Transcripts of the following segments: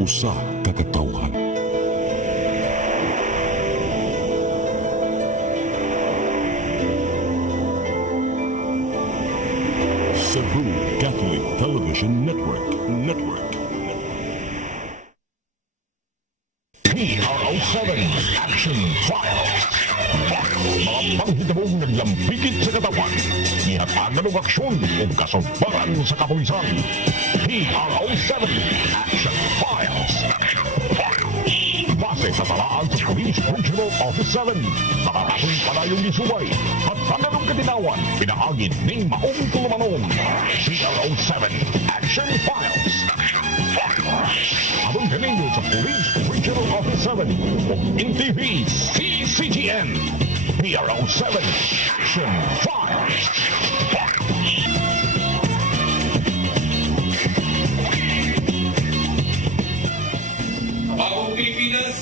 usa ka katawhan. Cebu Catholic Television Network. PRO7 Action Files. Mga panghitabong naglambikit sa katawan. Ihatagan ng aksyon o kasumbaran sa kapulisan. PRO7 Action Files. Base sa talaan sa Police Regional Office 7. Nakakasong palayong isubay at taganong katinawan. Pinaagin ng maong tulumanon. PRO7 Action Files. Abang kaninyo sa Police Regional Office 7 o NTV CCTN. PRO7 Action Files. Bagong Pilipinas,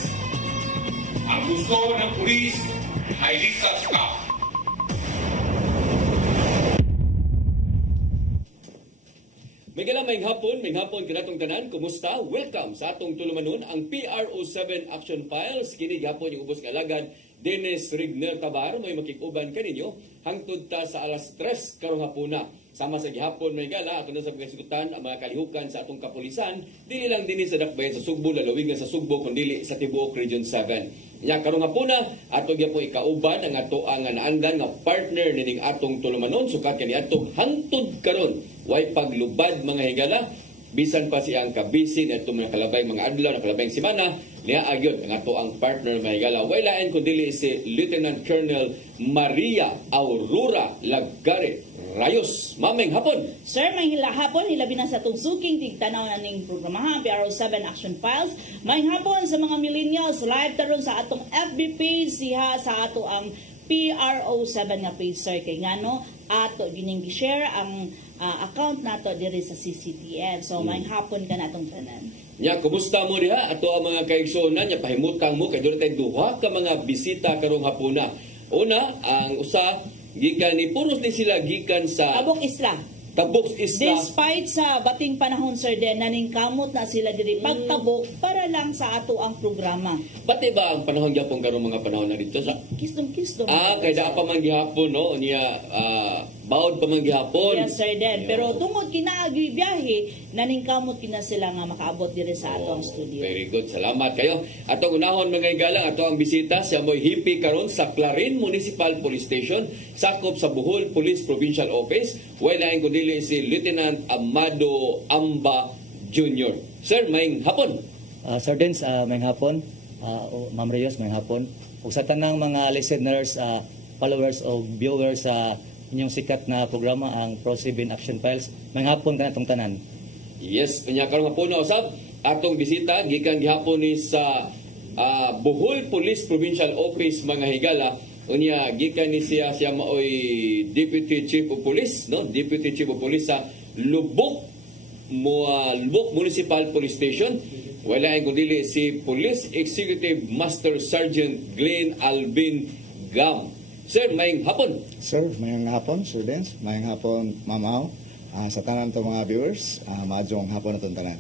ang gusto ng pulis ay ligtas ka. May hapon kinatong tanan, kumusta? Welcome sa atong tulumanon ang PRO7 Action Files. Kini gapon yung ubos kalagad Dennis Rigner Tabar, may makikuban kaninyo hangtod ta sa alas 3 karong hapuna. Sama sa gihapon may gala ato na sa pagkasigutan ang mga kalihukan sa atong kapulisan, dili lang dinhi sa dakbayan sa Sugbo, lalawigan sa Sugbo kundi sa tibuok Region 7. Nya karong hapuna ato gyapon ikauban ang ato ang naanggan nga partner nining atong tulumanon sukat kani atong hangtod karon way paglubad mga higala. Bisan pa siyang kabisin at mga kalabay mga adlaw na kalabay semana niya agyod ang ato ang partner mahigala way lain kundi si Lieutenant Colonel Maria Aurora Lagare Rayos. Mameng hapon. Sir, may hapon hilabi na sa itong suking tigtanaw na ning programahan PRO7 Action Files. May hapon sa mga millennials live taron sa atong FB page siya sa ato ang PRO7 nga page, sir, kay ngano ato gining gi-share ang account nato diri sa CCTN. So may hapon ka natong tanan. Nya kumusta mo diha ato ang mga kaigsonan nya pahimutang mo kay dili tay duha ka mga bisita karong hapuna. Una, ang usa gikan ni puros ni sila gikan sa Tabok Isla. Despite sa bating panahon, sir, din naningkamot na sila diri pagtabok para lang sa ato ang programa. Pati ba ang panahon gyapon karong mga panahon na dito sa Kisdom. kay daa pa man gihapon no niya bawod pa man gihapon. Yes, sir, din. Pero tungod kinaagi biyahe, naningkamot kina sila nga makaabot diri sa ato ang studio. Very good. Salamat kayo. Atong unahon mga igalang ato ang bisita siya mo'y hipi karon sa Clarin Municipal Police Station sakop sa Bohol Police Provincial Office. Wala ang kundi si Lieutenant Amado Amba Jr. Sir, maying hapon. Sir Dens, maying hapon. Ma'am Reyes, maying hapon. Ug sa tanang mga listeners, followers o viewers sa inyong sikat na programa ang PRO7 Action Files, maying hapon ka natong tanan. Yes, kanya karong hapon na usab atong bisita gikan gihapon ni sa Bohol Police Provincial Office mga higala. Unya gikan ni siya maoy Deputy Chief of Police, no? Deputy Chief of Police sa Lubok Municipal Police Station. Wala ang kundi si Police Executive Master Sergeant Glenn Alvin Gam. Sir, maying hapon. Sir, maying hapon, Sir Dens. Maying hapon, Mamaw. Sa tanan to mga viewers, maadjong hapon na tanan.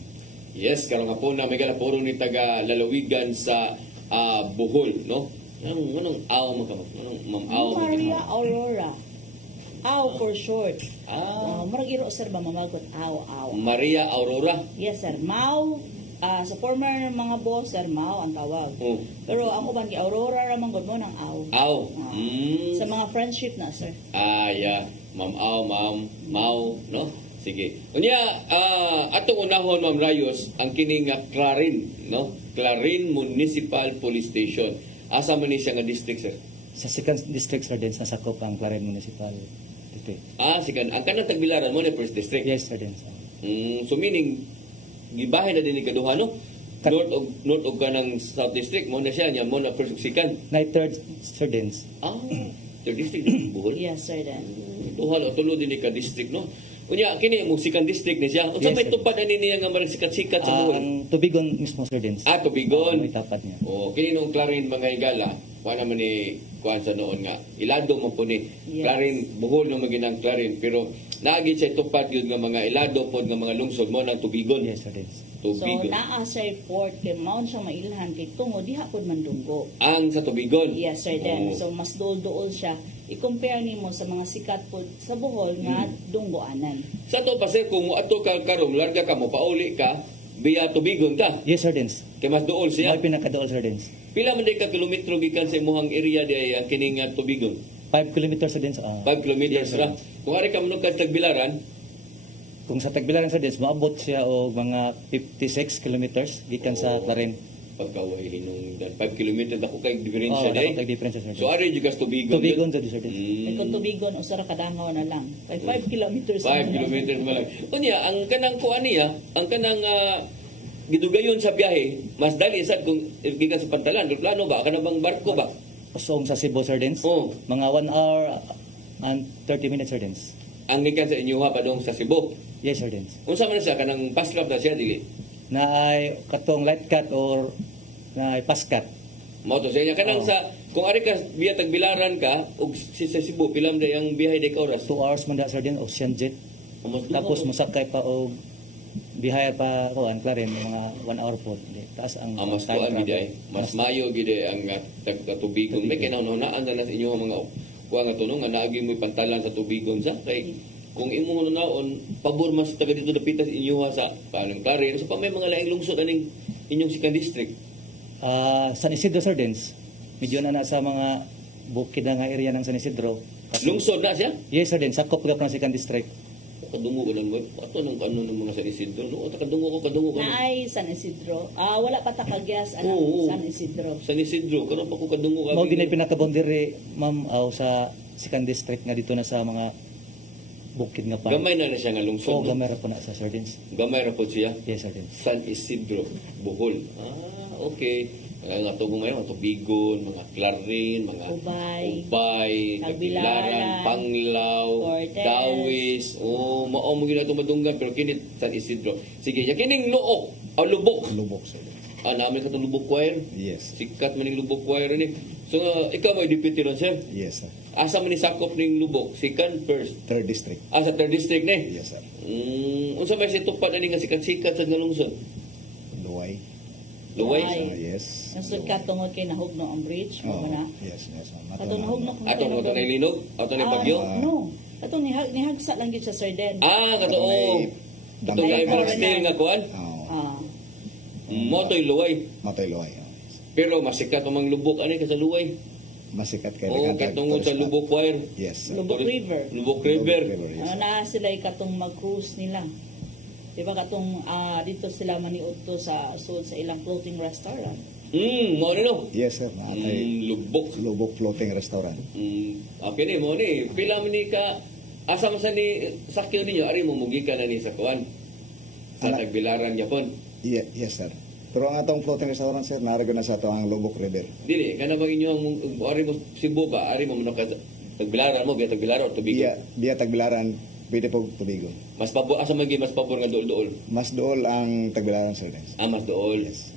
Yes, karong hapon na may galapuro ni taga lalawigan sa Bohol, no? Anong aw Maria Aurora. Aw for short. Marag iro, sir, ba mamagot aw. Maria Aurora. Yes, sir. Mau sa former mga boss, sir, Mau ang tawag. Pero ang uban gi Aurora ramang gud mo ng aw. Sa mga friendship na, sir. Yeah. Ma'am Mau, no? Sige. Unya, atong unahon, Ma'am Rayos, ang kining Clarin, no? Clarin Municipal Police Station. Asa man ni siya nga district, sir? Sa second district, Sir Dens, nasakop ang Clarin Municipal District. Second. Ang kanang Tagbilaran mo na first district? Yes, Sir Dens. So meaning, gibahin na din ni kaduha, no? North og kanang South District, mo na siya, niya mo na first ug second. Night third, Sir Dens. Third district, Bohol? Yes, sir, then. Tuhal o tulo din ni ka district, no? Unya, kini mo second district ni siya. Unsa may tupad ani niya nga marang sikat-sikat sa Bohol? Ang Tubigon mismo, Sir Dens. Tubigon. May tapat niya. Kini nung Clarin mga higala, kuha naman ni kuha sa noon nga. Ilado mo po ni Clarin, Bohol no maginang Clarin. Pero naagi siya tupad yun nga mga ilado po nga mga lungsod mo ng Tubigon. Yes, Sir Dens. Tubigon. So naa sa port kay mao siya mailhan kay tungod diha pod mandunggo. Ang sa Tubigon. Yes sir then. Oo. So mas duol-duol siya. I-compare nimo sa mga sikat pod sa Bohol nga dunggoanan. Sa to pa sir, kung ato ka karong larga ka mo pauli ka via Tubigon ka. Yes, Sir Dens. Kay mas duol siya. May pinakadool, Sir Dens. Pila man day ka kilometro gikan sa imong area di ang kining Tubigon? 5 kilometers, Sir Dens. 5 kilometers Yes, ra. Kung ari ka manong ka Tagbilaran, Kung sa Tagbilaran, Sir Dens, maabot siya o mga 56 kilometers gikan sa Clarin. pagkaway hinungdan 5 kilometers ako kay diferensya Oh, day. difference, Sir Dens. So ari jugas Tubigon. Tubigon, Sir Dens. Kay kung Tubigon usara kadangaw na lang. Kay 5 kilometers. 5 kilometers mo lang. Unya, ang kanang kuan niya, ang kanang gidugayon sa biyahe, mas dali sad kung gikan sa pantalan, plano ba kana bang barko ba? So, sa Cebu, Sir Dens, Oh. mga 1 hour and 30 minutes, Sir Dens. Ang gikan sa inyo ha padong sa Cebu. Yes, Sir Dens. Unsa man siya kanang fast lap na siya dili. Na ay katong light cut or na ay fast cut. Mao to siya kanang sa kung ari ka biya Tagbilaran ka ug sa Cebu pilam day ang biyahe day ka oras. 2 hours man da, Sir Dens, ocean jet. Tapos musakay pa o bihaya pa ko ang Clarin mga 1 hour po. Taas ang mas kuan gid ay mas mayo gid ang Tubigon. May kinahanglan na sa inyo mga kuha nga tunong nga naagi mo pantalan sa Tubigon sa kay kung imo naon pabor mas taga dito dapitas inyo sa kanang Clarin so pa may mga laing lungsod aning inyong second district. San Isidro, Sir Dens. Medyo na sa mga bukid na nga area ng San Isidro. Lungsod na siya. Yes, Sir Dens. Sakop ka ng second district. Kadungo ko lang mo. Ato nang ano ng mga San Isidro. No, kadungo ko. Naay San Isidro. Wala pa ta kagyas ang Oo. San Isidro. San Isidro karon pa ko kadungo ka. Mao din ay pinaka-boundary, ma'am, sa second district nga dito na sa mga bukid nga pa. Gamay na siya nga lungsod. Oo, no? gamay ra po na sa Sir Dens. Gamay ra po siya. Yes, Sir Dens. San Isidro, Bohol. Okay. Nga ito mga Tubigon, mga Clarin, mga Tagbilaran, Ubay, Tagbilaran, Panglao, Cortez. Dawis. Mao mo gina madunggan pero kinit San Isidro. Sige, ya kining Luok, Lubok. Lubok, Sir Dens. Namin ka Lubok Choir. Yes. Sikat man ning Lubok Choir ni. So ikaw mo deputy ron sir. Yes, sir. Asa man ni sakop ning Lubok? Second, first. Third district. Sa third district ni. Yes, sir. Unsa may situpad ani nga sikat-sikat sa ngalungsod? Luway. Luway. Yes. Ang sudkat tungod kay nahugno ang bridge mo na. Yes, yes. Katong nahugno kung Atong mo na linog? Atong ni bagyo? No. Katong nihagsa lang gyud sa Sir Den. Katong Katong May ay mga corner. steel nga kuan. Ah. Mo to'y luway. Matay luway. Pero masikat ang mga lubok ani ka sa luway. Masikat kay Katungod sa Lubok Choir. Yes, sir. Lubok River. Lubok River. Yes, sir. Na sila katong mag-cruise nila. Diba katong dito sila maniudto sa sa ilang floating restaurant. Mo no. Yes, sir. Matay Lubok. Lubok Floating Restaurant. Okay ni mo ni. Pila man ni ka asa man sa ni sakyo ninyo ari mo mugi ka na ni sa kuan. Sa Ala. Tagbilaran gyapon. Yes, sir. Pero ang atong floating restaurant, sir, narigo na sa ito ang Lubok River. Dili kana bang inyo ang ari mo Cebu ba ari mo man ka Tagbilaran mo biya Tagbilaran o Tubigon. Biya Tagbilaran, pwede po Tubigon. Mas pabor asa man mas pabor nga dool-dool. Mas dool ang Tagbilaran, sir. Mas dool. Yes.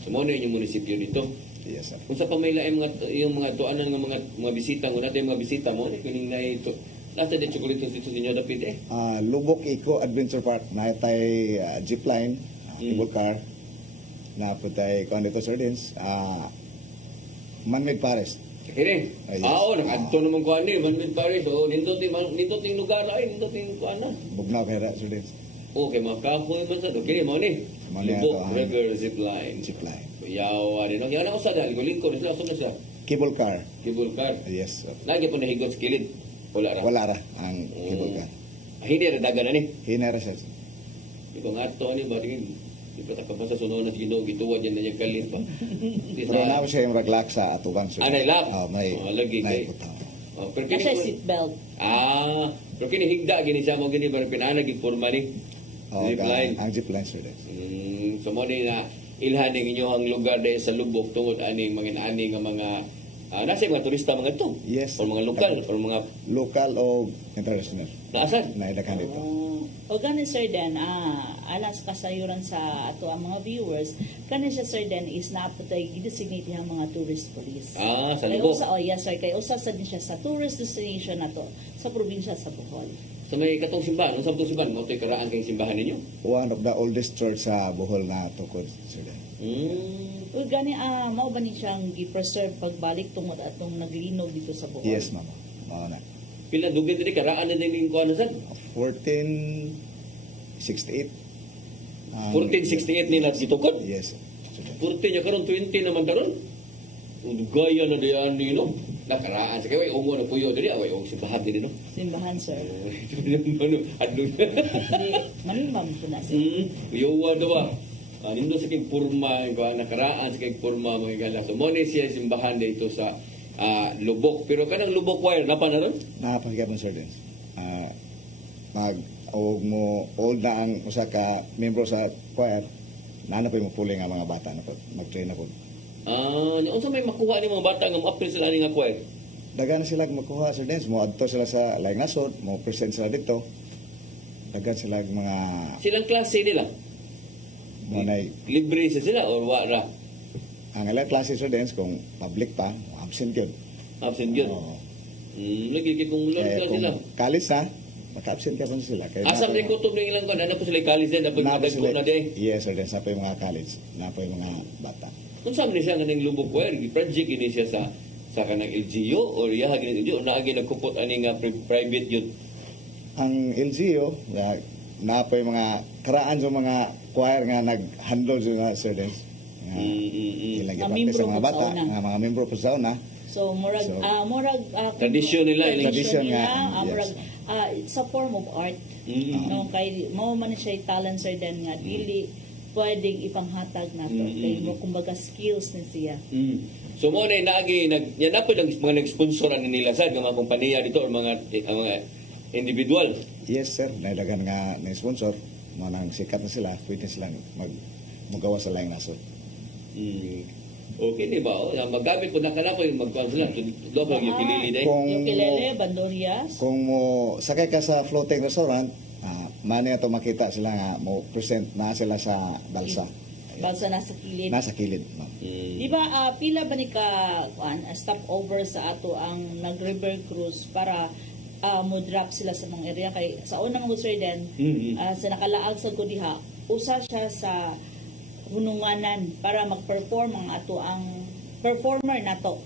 So mo na inyong munisipyo dito. Yes, sir. Kung sa pamilya yung mga tuanan nga mga bisita mo natin mga bisita mo kuning na ito. Nasa din chocolate dito ninyo dapit Lubok Eco Adventure Park, na tay jeepline, cable car, na po tayo kung dito, sir, Dens, man-made forest. Kini. Yes. Nakadto naman ko ani man pare so nindoting lugar ay nindoting ko ana. Bugnaw kay ra, sir, Dens. Okay, makahoy man sa kini mo ni. Mo ni Lubok ato, River Zipline. Jeepline. Yaw ani no. Yaw na usad dal lingkod sila usad na siya. Cable car. Cable car. Yes, sir. Lagi po nahigot sa kilid. Wala ra. Wala ra ang cable car. Hindi ra dagan ani. Hinara, sir. Ito nga ito ni Baring. Di pa taka pa sa sunod na Ginoo gituwa diyan na niya kalit pa. Pero na siya yung raglak sa atuban, sir. Anay lak. May Lagi kay. naiputaw. Pero Na kini siya seatbelt. pero kini higda gini siya mo gini bar pinana gid forma ni. Zipline. Ang jeepline, sir, Dens. So mo ni nga ilhan ning inyo ang lugar de sa Lubok tungod aning mga ani nga mga nasa mga turista mga to. Yes. O mga lokal o mga Local o international. naasan. Na idaghan dito. O gani Sir Den, alas kasayuran sa ato ang mga viewers, kani siya Sir Den is napatay gidesignate ang mga tourist police. Sa Kay Lubok. yes sir, kay usa sad ni siya sa tourist destination nato sa probinsya sa Bohol. Sa may katong simbahan, ang sabtong simbahan, mo ito'y karaan kayong simbahan ninyo? One of the oldest church sa Bohol na tukod, Sir Dan. Uy, gani, mao ba ni siyang gi-preserve pagbalik tungod atong naglinog dito sa Bohol? Yes, ma'am. Mao na. Pila dugay din karaan na din yung kuha na sad? 1468. 1468 nila gitukod? Yes. Sir Dan. 14 niya karon 20 naman karon. Gaya na diyan ni no. Nakaraan sa kay umo na puyo diri away og simbahan din no. Simbahan, sir. Ano adlong. Manimam po na, sir. Yowa do ba? Nindo sa kay purma ko nakaraan sa kay purma mga gala. So mo ni siya simbahan dito sa Lubok. Pero kanang Lubok choir napa na ron? Napakagyan mo, Sir Dan. Og mo old na ang usa ka membro sa choir. Nana po mo puli nga mga bata na po. Mag-train na po. Unsa may makuha ni mga bata nga mo-appeal sila ni nga choir? Dagan sila makuha, Sir Dan. Mo adto sila sa laing nasod, mo present sila dito. Dagan sila mga Silang klase nila. mo na Libre sila or wala? ang ilang klase, Sir Dan, kung public pa, absent yun. Absent yun. Oo. Nagigit kong mulon Kaya sila. kung kalis na, maka-absent ka pa sila. Kaya Asam na kutob ng ilang kon, ano po sila college din, dapat na madagpo na din. Yes, Sir Dan. Sa pa yung mga college, na pa yung mga bata. Kung saan ni siya nga ng Lubog Choir, project ini siya sa kanang LGU or iya gini LGU, naagi nagkupot ani nga private youth. Ang LGU, na pa yung mga karaan sa mga choir nga nag-handle sa mga, Sir Dan. Ilang Mga iparte membro sa mga po bata, sa una. nga mga membro po sa una. So, murag, Tradisyon nila, Tradisyon nga, yes. Murag, it's a form of art. No, kay mo man siya talent, sir, then nga dili pwedeng ipanghatag nato kay mo kumbaga skills ni siya. So mo na naagi yan na po ang mga nag-sponsor ani nila sa mga kompanya dito or mga individual. Yes, sir. Nailagan nga na sponsor. Mga nang sikat na sila, pwede silang magawa sa laing nasod. Okay, di ba? Magamit po na ka na po yung magkuhan sila. Dobang yung kilili dahil. Yung kilele, bandorias. Kung mo sakay ka sa floating restaurant, mani ato makita sila nga mo present na sila sa balsa. Balsa nasa kilid. Nasa kilid, ma'am. Di ba, pila ba ni ka stop over sa ato ang nag-river cruise para mo drop sila sa mga area kay sa unang mga sir din sa nakalaag sa kudiha usa siya sa hununganan para mag-perform ang ato ang performer nato.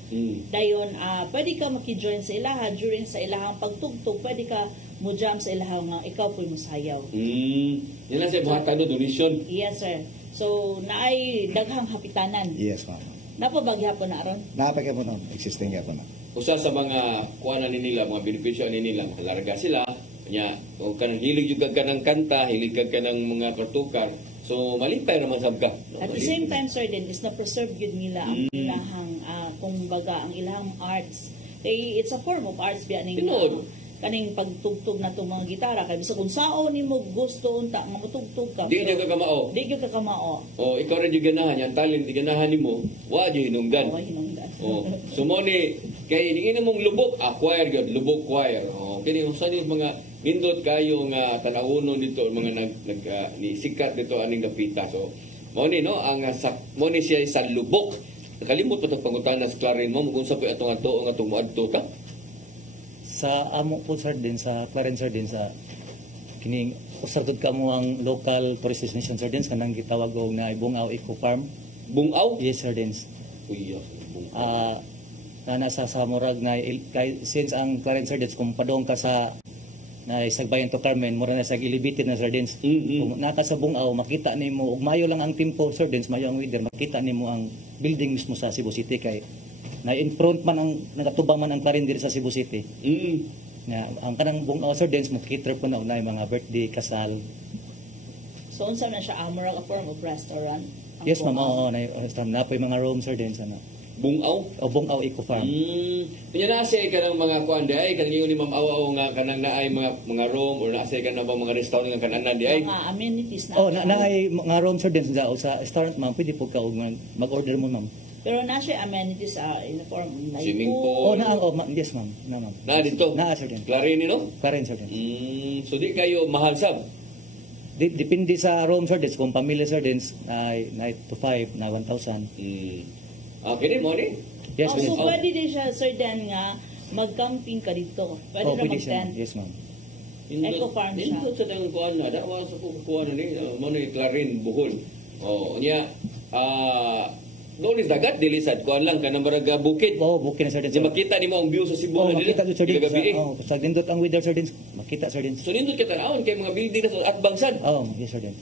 Dayon pwede ka maki-join sa ilaha during sa ilahang pagtugtog, pwede ka mo jam sa ilaha nga ikaw po'y musayaw. Yan lang sa buhatan no, donation. Yes, sir. So naay daghang hapitanan. Yes, ma'am. Napabaghapon na aron. Napakaya po na. Existing ya po na. Usa sa mga kuhanan ni nila, mga benepisyo ni nila, larga sila. Nya, o kanang hilig yung ka ng kanta, hilig ka ng mga partukar. So, malipay naman sab ka. No? At the same time, sir, din is na-preserve yun nila ang ilahang, kumbaga, ang ilahang arts. Eh, it's a form of arts biya ning kaning pagtugtog na itong mga gitara. Kaya bisa kung sao ni mo gusto unta nga mutugtog ka. Di ka kamao. Di ka kamao. O, ikaw rin yung ganahan, yung talent, yung ganahan ni mo, wa yung hinungdan. Oh, hinungdan. O, so mo ni, kaya hindi mong lubok, choir yun, lubok choir. O, kaya yung saan yung mga nindot kayo nga tanawuno dito, mga sikat dito, aning napita. So, mo ni, no, mo ni siya sa lubok. Nakalimot pa itong pangutanan sa Clarin mo, kung sa po itong ato, nga itong muadto ka. Sa amo po sir din sa Clarence sir din sa kining usartod ka mo ang local forest destination sir din kanang gitawag og na Bungaw Eco Farm. Bungaw? Yes sir din. Kuya, Bungaw. Na nasa Samurag na since ang Clarence sir din kung padong ka sa na Sagbayan to Carmen mura na sa Ilibitin na sir din. Kung naka sa Bungaw makita nimo ug mayo lang ang tempo sir din mayo ang weather makita nimo ang building mismo sa Cebu City kay na in front man ang nagatubang man ang Clarin diri sa Cebu City. Na ang kanang Bungaw sir dance mo cater po na unay mga birthday, kasal. So, unsa na siya murag a form of restaurant? Ang Yes ma'am, Bungaw. oo na po yung mga room sir dance ano. Bungaw? O Bungaw Eco Farm. Kanya naasay ka ng mga kuan di ay kanang ni Ma'am Awaw nga kanang naay mga room or naasay ka na ba mga restaurant nga kanang di ay. Mga amenities na. Oh, na ay mga room sir dance sa restaurant ma'am, pwede po ka og mag-order mo ma'am. Pero na siya amenities in the form of Swimming Oh, pool. yes ma'am. Na ma'am. Na dito. Na sir dance. Clarin no? Clarin sir dance. So di kayo mahal sab. Depende sa room sir dance kung pamilya sir dance ay 9 to 5 na 1,000. Okay din mo ni. Yes, so yes. pwede din siya, sir Dan, nga mag-camping ka dito. Pwede na Pwede siya. mag-tent. Yes ma'am. Eco farm siya. Nindot sa tangang kuan na. Dawa sa kuan na ni. Mano yung Clarin, Bohol. Niya, doon is dagat, dilisad. Kuan lang, kanang maraga bukid. Bukid na, sir Dins. Di makita ni mo ang view sa Cebu na makita dili. sir Dins. Gabi. Sa nindot ang weather, sir Dins. Makita, sir Dins. So nindot ka tanawon kay mga building na sa Atbangsan. Yes, sir Dins.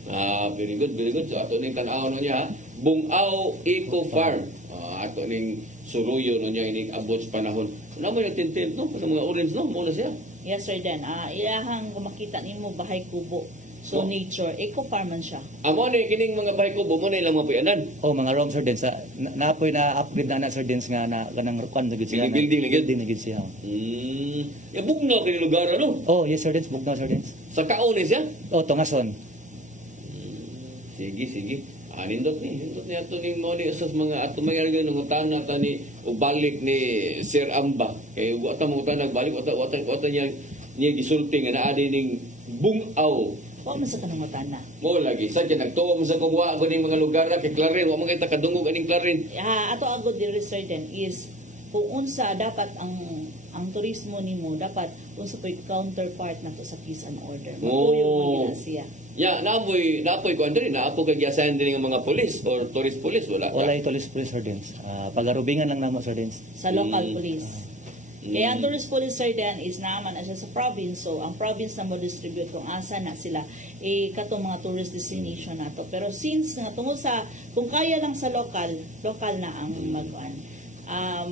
Very good, very good. So ato ning tan-awon niya, Bungaw Eco Farm. Ato ning suruyo niya ining abot sa panahon. Namo yung tintin no, ano mga orange no, mo na siya. Yes, sir Dan. Ilahang makita nimo bahay kubo. So, nature. Eco farm man siya. Amo ni kining mga bahay ko mo na ilang mga puyanan. Mga room, sir Dins. Naapoy na upgrade na sir Dins nga na kanang rukan na gid siya. Building na gid. Building na gid siya. Ya bugnaw kini lugar ano? Yes, sir Dins. Bugnaw, sir Dins. Sa kaon ni siya. Tungason. Sige. Nindot ni ato ning mo ni usas mga ato mga nga tanah ta ni ubalik ni Sir Amba. Kay wa ta mo nagbalik wata niya gisulti nga naa ning Bungaw. Huwag mo sa kanungutan na. Mo lagi sa nagtuwa mo sa kumuha ko ning mga lugar kay Clarin, wa man kay takadungog aning Clarin. Ato agod diri sir Dan is kung unsa dapat ang turismo nimo dapat unsa po'y counterpart nato sa peace and order. Mapuyo man siya. Naapoy ko andri naapo kay giasahan din ng mga pulis or tourist police wala. Wala tourist police, sir Dins. Pagarubingan lang namo, sir Dins. Sa local police. Kaya ang tourist police, sir Dan, is naman na siya sa province. So, ang province na mo-distribute kung asa na sila, katong mga tourist destination nato. Pero since nga tungkol sa, kung kaya lang sa local na ang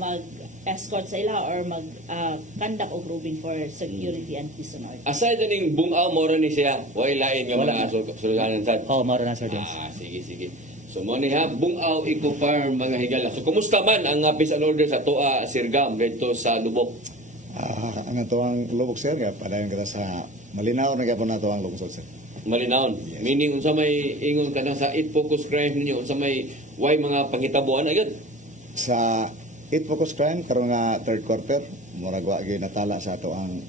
mag-escort sa ila or mag-conduct of grouping for security and peace and order. Aside ning Bungaw, mora ni siya. Way lain nga mga suluhanan sad. Mora na, sir Dins. Sige. So mo ni ha, Bungaw Eco Farm mga higala. So kumusta man ang peace and order sa Toa Sirgam dito sa Lubok? Ang ato ang Lubok, sir, padayon kita sa malinaw na gyapon nato ang Lubok, sir. Malinaw. Yes. Meaning unsa may ingon ka na sa 8 focus crime ninyo, unsa may way mga pangitabuan agad? Sa 8 focus crime karon nga third quarter murag wa gyud natala sa ato ang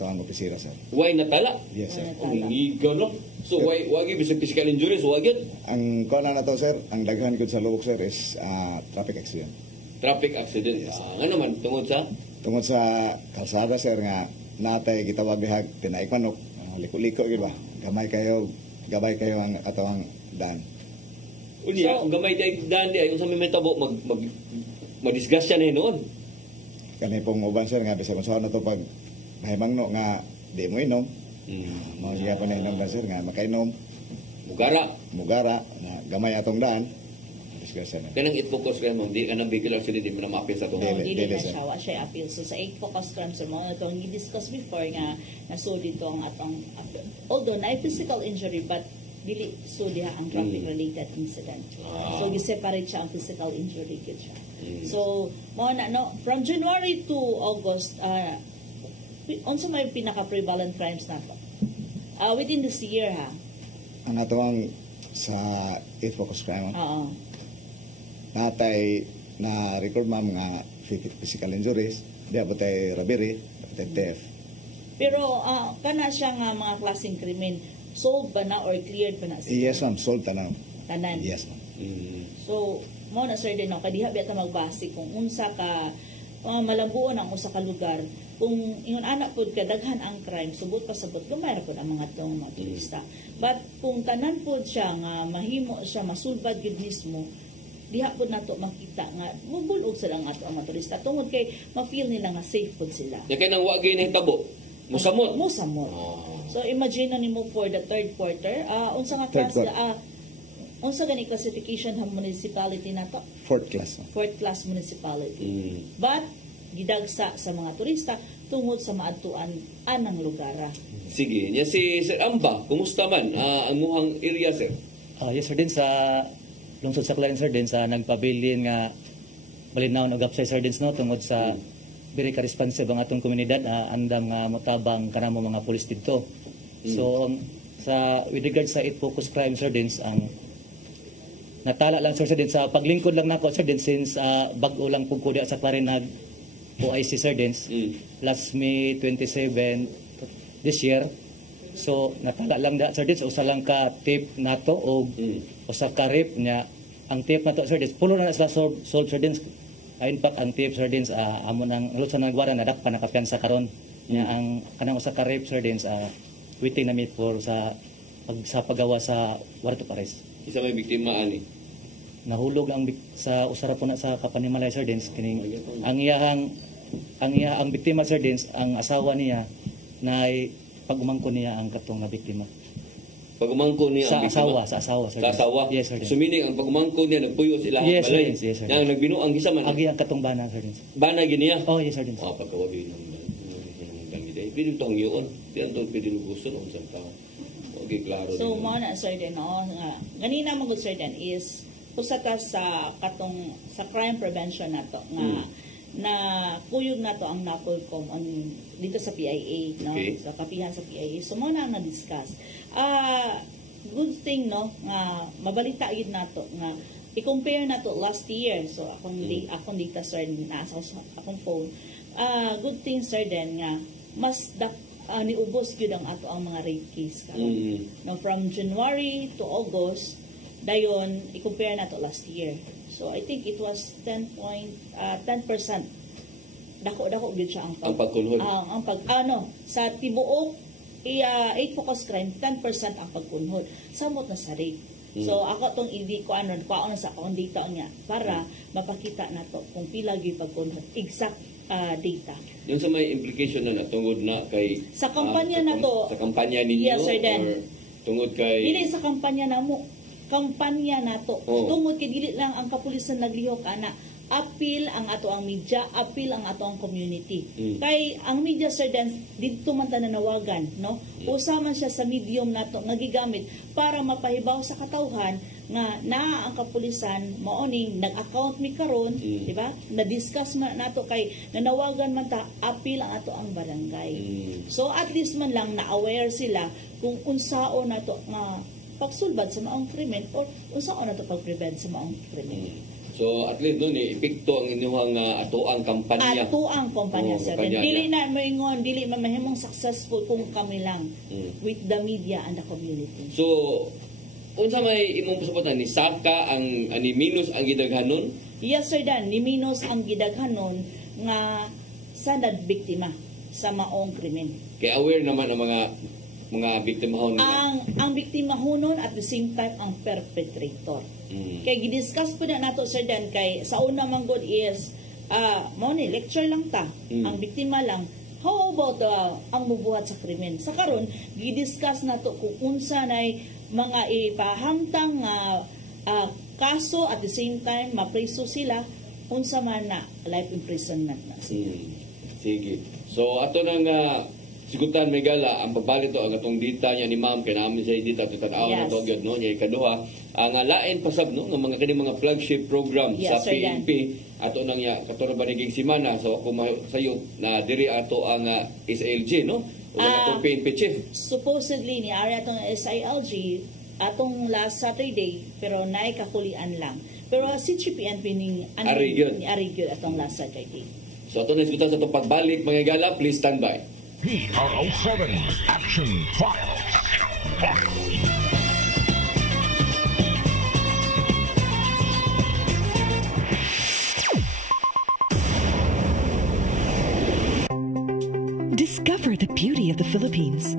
opisina, sir. Way natala? Yes, sir. Ngiga no. So way wagi bisag physical injuries wagi. Ang kuana na to, sir, ang daghan gud sa Lubok, sir, is traffic accident. Traffic accident. Yes, Ano man tungod sa Tungod sa kalsada, sir, nga natay gitawag bihag tinaik manok, liko-liko gid ba. Gabay kayo ang ato ang daan. unya, kung gamay tay dandi ay unsa may tabo madisgas siya na noon. Kani pong uban, sir, nga bisag unsa na to pag mahimangno nga di mo inom. Mao siya pa na inom ba, sir, nga makainom, mugara na gamay atong daan. Discussion na. Kanang it-focus ka mo, di ka ng vehicular accident, di mo na ma-appeal sa ito. Dili na siya, wa siya appeal. So sa 8 focus crimes, mo itong i-discuss before nga nasud dito ang atong, although na physical injury, but dili so diha ang traffic-related incident. So gi-separate siya ang physical injury gid siya. So mo na no, from January to August, unsa may pinaka-prevalent crimes nato? Within this year ha. Ang atong sa 8 focus crime, Oo. natay na record ma'am nga physical injuries, diya ba tayo robbery, tayo theft. Pero kana siya nga mga klaseng krimen, solved ba na or cleared ba na siya? Yes, ma'am, sold tanan. Tanan. Yes, ma'am. So, mo na sir din no, kadiha beta magbase kung unsa ka malambuon ang usa ka lugar. Kung ingon anak pud ka daghan ang crime, subot pa sabot gamay ra pud ang mga tong mga turista. But kung tanan pud siya nga mahimo siya masulbad gid mismo, diha pud nato makita nga mubulog sila ang ato ang mga turista tungod kay ma-feel nila nga safe pud sila. Ya kay nang wagi na hitabo. Musamot. Musamot. So imagine na nimo for the third quarter, unsa nga Third class quarter. unsa gani classification ng municipality nato? Fourth class, ma'am. Fourth class municipality. But gidagsa sa mga turista tungod sa maadtuan anang lugar. Sige, niya si Sir Amba, kumusta man ang muhang area, sir? Yes, sir, din sa lungsod sa Clarence, sir, din sa nagpabilin nga malinaw na gapsay, sir, din no, tungod sa very ka-responsive ang atong komunidad, andam nga motabang kanamo mga pulis dito. So, sa with regard sa 8 focus crime, sir, din ang natala lang, sir, din sa paglingkod lang nako, sir, din since bag-o lang pug ko sa Clarence nag OIC, sir, din last May 27 this year. So natala lang da, sir, din usa lang ka tape nato o usa ka rip nya ang tape nato, sir, din pulo na sa sold, sir, din In fact, ang TF Sardines, amo nang ulit sa nagwara, nadak pa nakapiyansa karon. Nya ang kanang usa ka rape sardines, waiting na meet for sa paggawa sa warrant of arrest. Isa may biktima ani. Nahulog ang sa usara po na sa Kapanimalay Sardines kining ang biktima sardines, ang asawa niya na pag-umangko niya ang katong na biktima. Pag-umangko niya Sa ang biktima? asawa. Sa asawa? Yes, sir. So meaning, ang pag-umangko niya, nagpuyo sila Yes, ang balay. sir. Yes, sir. Yang nagbinuang gisaman. Agi ang katong bana sardines. Bana giniya? Oh, yes, sir. Pagkawabi ng dangide. Pwede itong yun. Diyan ito pwede nugusto ng isang tao. Okay, klaro. So mo na sir din nga ganina mo sir din is usa ta sa katong sa crime prevention nato nga na kuyog nato ang NAPOLCOM on dito sa PIA no, sa kapihan sa PIA. So mo na discuss good thing no nga mabalita gid nato nga i-compare nato last year. So akong data sir na sa akong phone. Good thing sir din nga mas niubos gyud ang ato ang mga rape case karon. No, from January to August dayon i-compare nato last year. So I think it was 10%. Dako gyud siya ang pagkunhod. Ang sa tibuok 8 focus crime 10% ang pagkunhod. Samot na sa rape. So ako tong kuan sa akong data niya para mapakita nato kung pila gyud pagkunhod. Exact data. Yung sa may implication na natungod na kay sa kampanya na to. Sa kampanya ninyo? Yes, sir, then. Or tungod kay Dili sa kampanya namo. Kampanya nato. Tungod kay dili lang ang kapulisan naglihok ana. Appeal ang ato ang media, appeal ang ato ang community. Kay ang media sir dance didto man ta nanawagan, no? Usa man siya sa medium nato nga gigamit para mapahibaw sa katawhan nga naa ang kapulisan mao ning nag-account mi karon, di ba? Na-discuss man nato kay nanawagan man ta appeal ang ato ang barangay. So at least man lang na-aware sila kung unsao nato nga pagsulbad sa maong krimen or unsao nato pag-prevent sa maong krimen. So at least doon epekto ang inyong ato ang kampanya. Ato ang kampanya sir. Dili na moingon, dili man mahimong successful kung kami lang with the media and the community. So unsa may imong pasupotan ni Saka ang ani minus ang gidaghanon? Yes sir Dan, ni minus ang gidaghanon nga sa biktima sa maong krimen. Kay aware naman ang mga biktima hon. Ang biktima honon at the same time ang perpetrator. Kay gidiscuss po na nato sir Dan kay sa una man god is mao ni lecture lang ta. Ang biktima lang. How about ang mubuhat sa krimen? Sa karon gidiscuss nato kung unsa nay mga ipahamtang kaso at the same time mapreso sila unsa man na life imprisonment na sila. Sige. So ato nang sigutan may gala ang pagbalit ang atong dita niya ni ma'am kay namin sa dita tanaw na to gyud no niya ikaduha ang lain pasab no ng mga kani mga flagship program sa PNP ato nang ya katuro baniging semana so ako sayo na diri ato ang SILG no o atong PNP chief supposedly ni ari atong SILG atong last Saturday pero naay kakulian lang pero si PNP ni Arigyod atong last Saturday. So ato na sigutan sa atong pagbalik mga gala, please stand by. PRO7 Action Files. Discover the beauty of the Philippines.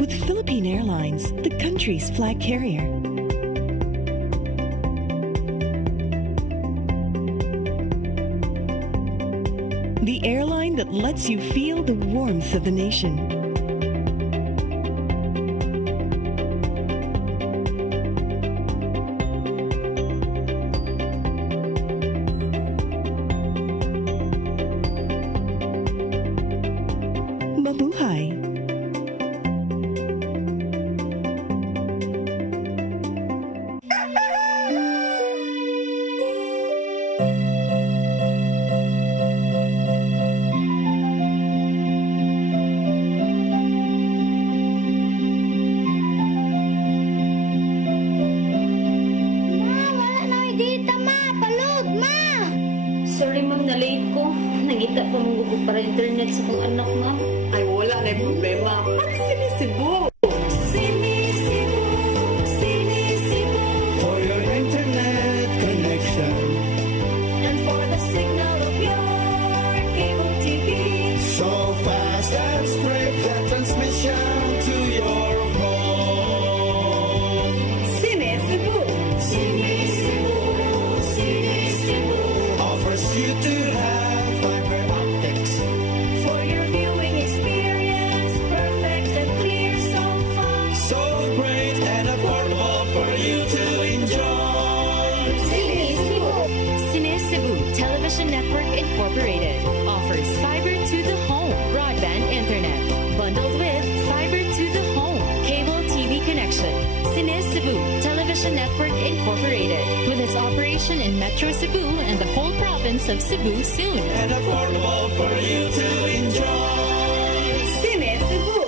With Philippine Airlines, the country's flag carrier. The airline that lets you feel the warmth of the nation. Mabuhay! may problema, mag-Sini-Cebu. Sini-Cebu, Sini-Cebu. For your internet connection. And for the signal of your cable TV. So fast and straight the transmission to your home. Sini-Cebu. Sini-Cebu, Sini-Cebu. Offers you to have fiber optics. For your viewing experience, perfect and clear so far. So great and affordable for you to enjoy. Sini-Cebu. Sini-Cebu Television Network Incorporated offers fiber to the home broadband internet bundled with fiber to the home cable TV connection. Sini-Cebu Television Network Incorporated with its operation in Metro Cebu and the whole province of Cebu soon. And affordable for you to enjoy. Sini-Cebu.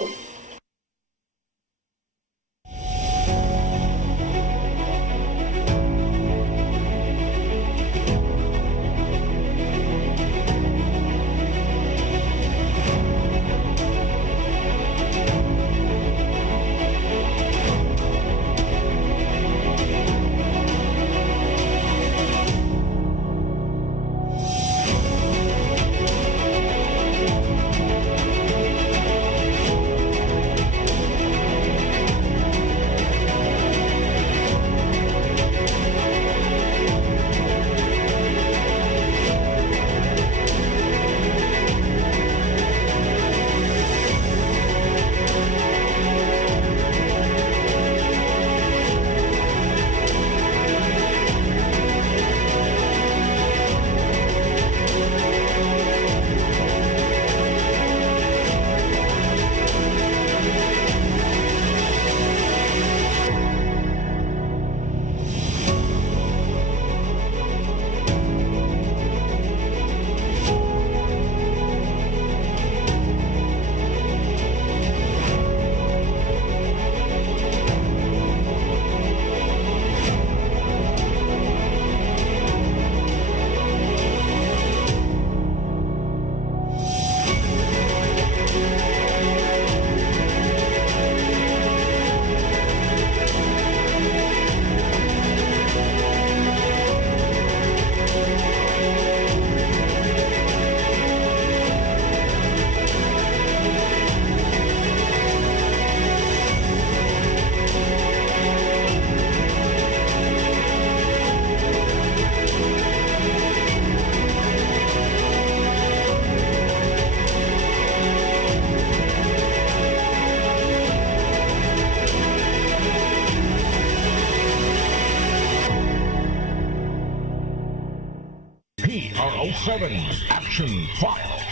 PRO7 Action Files.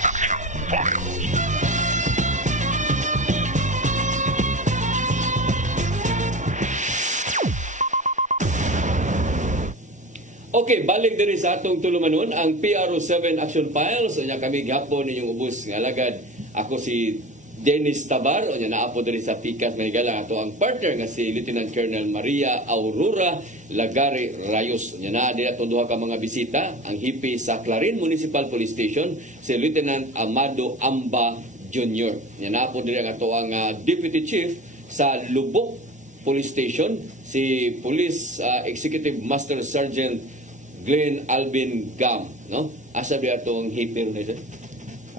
Okay, balik diri sa atong tulumanon ang PRO7 Action Files. Unya kami gihapon ninyong ubos nga alagad. Ako si Dennis Tabar, unya naapo diri sa Pikas Mahigala ato ang partner nga si Lieutenant Colonel Maria Aurora Lagare Rayos. Unya na diri ato duha ka mga bisita, ang hipi sa Clarin Municipal Police Station si Lieutenant Amado Amba Jr. Unya naapo diri ang ato ang Deputy Chief sa Lubok Police Station si Police Executive Master Sergeant Glenn Alvin Gam, no? Asa di atong hipi ron sir?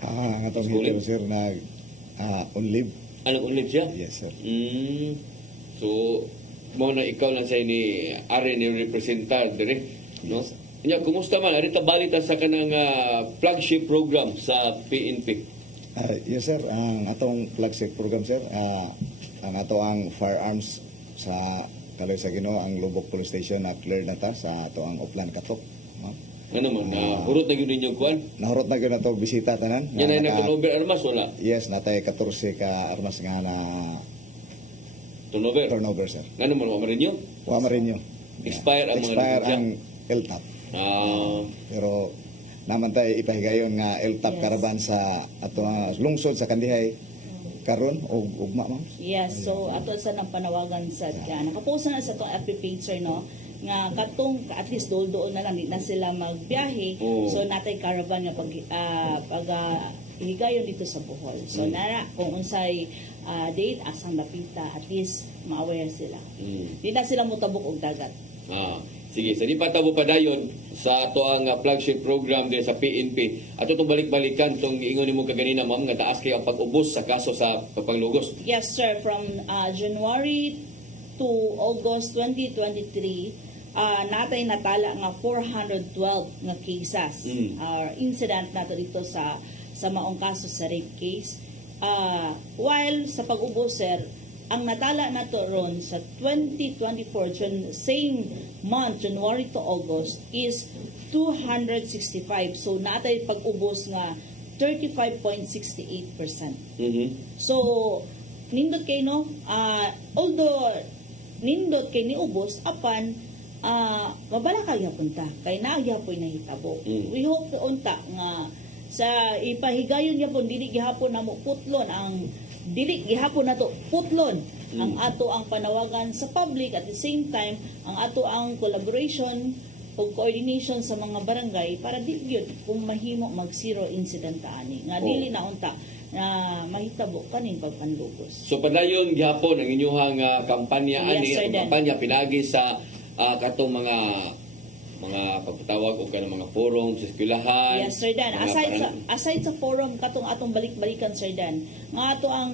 Ang atong hipi sir na on leave. Anong on leave siya? Yes, sir. So, mo na ikaw lang sa ini are ni representar dire, no? Nya kumusta man ari ta balita sa kanang flagship program sa PNP? Yes, sir. Ang atong flagship program, sir, ang ato ang firearms sa kaloy sa Ginoo ang Lubok Police Station na clear na ta sa ato ang Uplan Katok. Ano mo, nahurot na yun ninyong kuhan? Nahurot na yun na ito bisita tanan. Yan ay nag-turnover armas, wala? Yes, natay 14 ka armas nga na turnover? Turnover, sir. Ano mo, Wamarinyo? Wamarinyo. Expire ang mga Expire ang LTAP. Pero naman tayo ipahigayon nga LTAP karaban sa ato lungsod sa Kandihay karon o ugma, ma'am? Yes, so ato sa nang panawagan sa nakapost na sa itong FB page, sir, no? Nga katong at least doon na lang di na sila magbiyahe. So natay caravan nga pag higayon dito sa Bohol. So nara kung unsay date asang napita, at least ma-aware sila. Di na sila mutabok og dagat. Sige, sa di patabo pa dayon sa ato ang flagship program din sa PNP. Ato itong balik-balikan itong ingon ni mo kaganina, ma'am, nga taas kayo ang pag-ubos sa kaso sa papanglugos. Yes, sir. From January to August 2023, natay natala nga 412 nga cases or incident nato dito sa maong kaso sa rape case. While sa pag-ubos, sir, ang natala nato ron sa 2024, same month, January to August, is 265. So, natay pag-ubos nga 35.68%. So, nindot kay no, although nindot kay ni ubos, apan, mabala ka gyapon ta, kay naagyapoy nahitabo. We hope unta nga sa ipahigayon gyapon dili gihapon namo putlon ang dili gihapon nato putlon ang ato ang panawagan sa public, at the same time ang ato ang collaboration o coordination sa mga barangay para di gyud kung mahimo mag zero incident ani nga dili na unta na mahitabo kaning pagpanlugos. So padayon gihapon ang inyong kampanya ani, Yes, kampanya pinagi sa katong mga pagpatawag o kanang mga forum sa eskwelahan. Yes, Sir Dan. Aside sa forum katong atong balik-balikan, Sir Dan, nga ato ang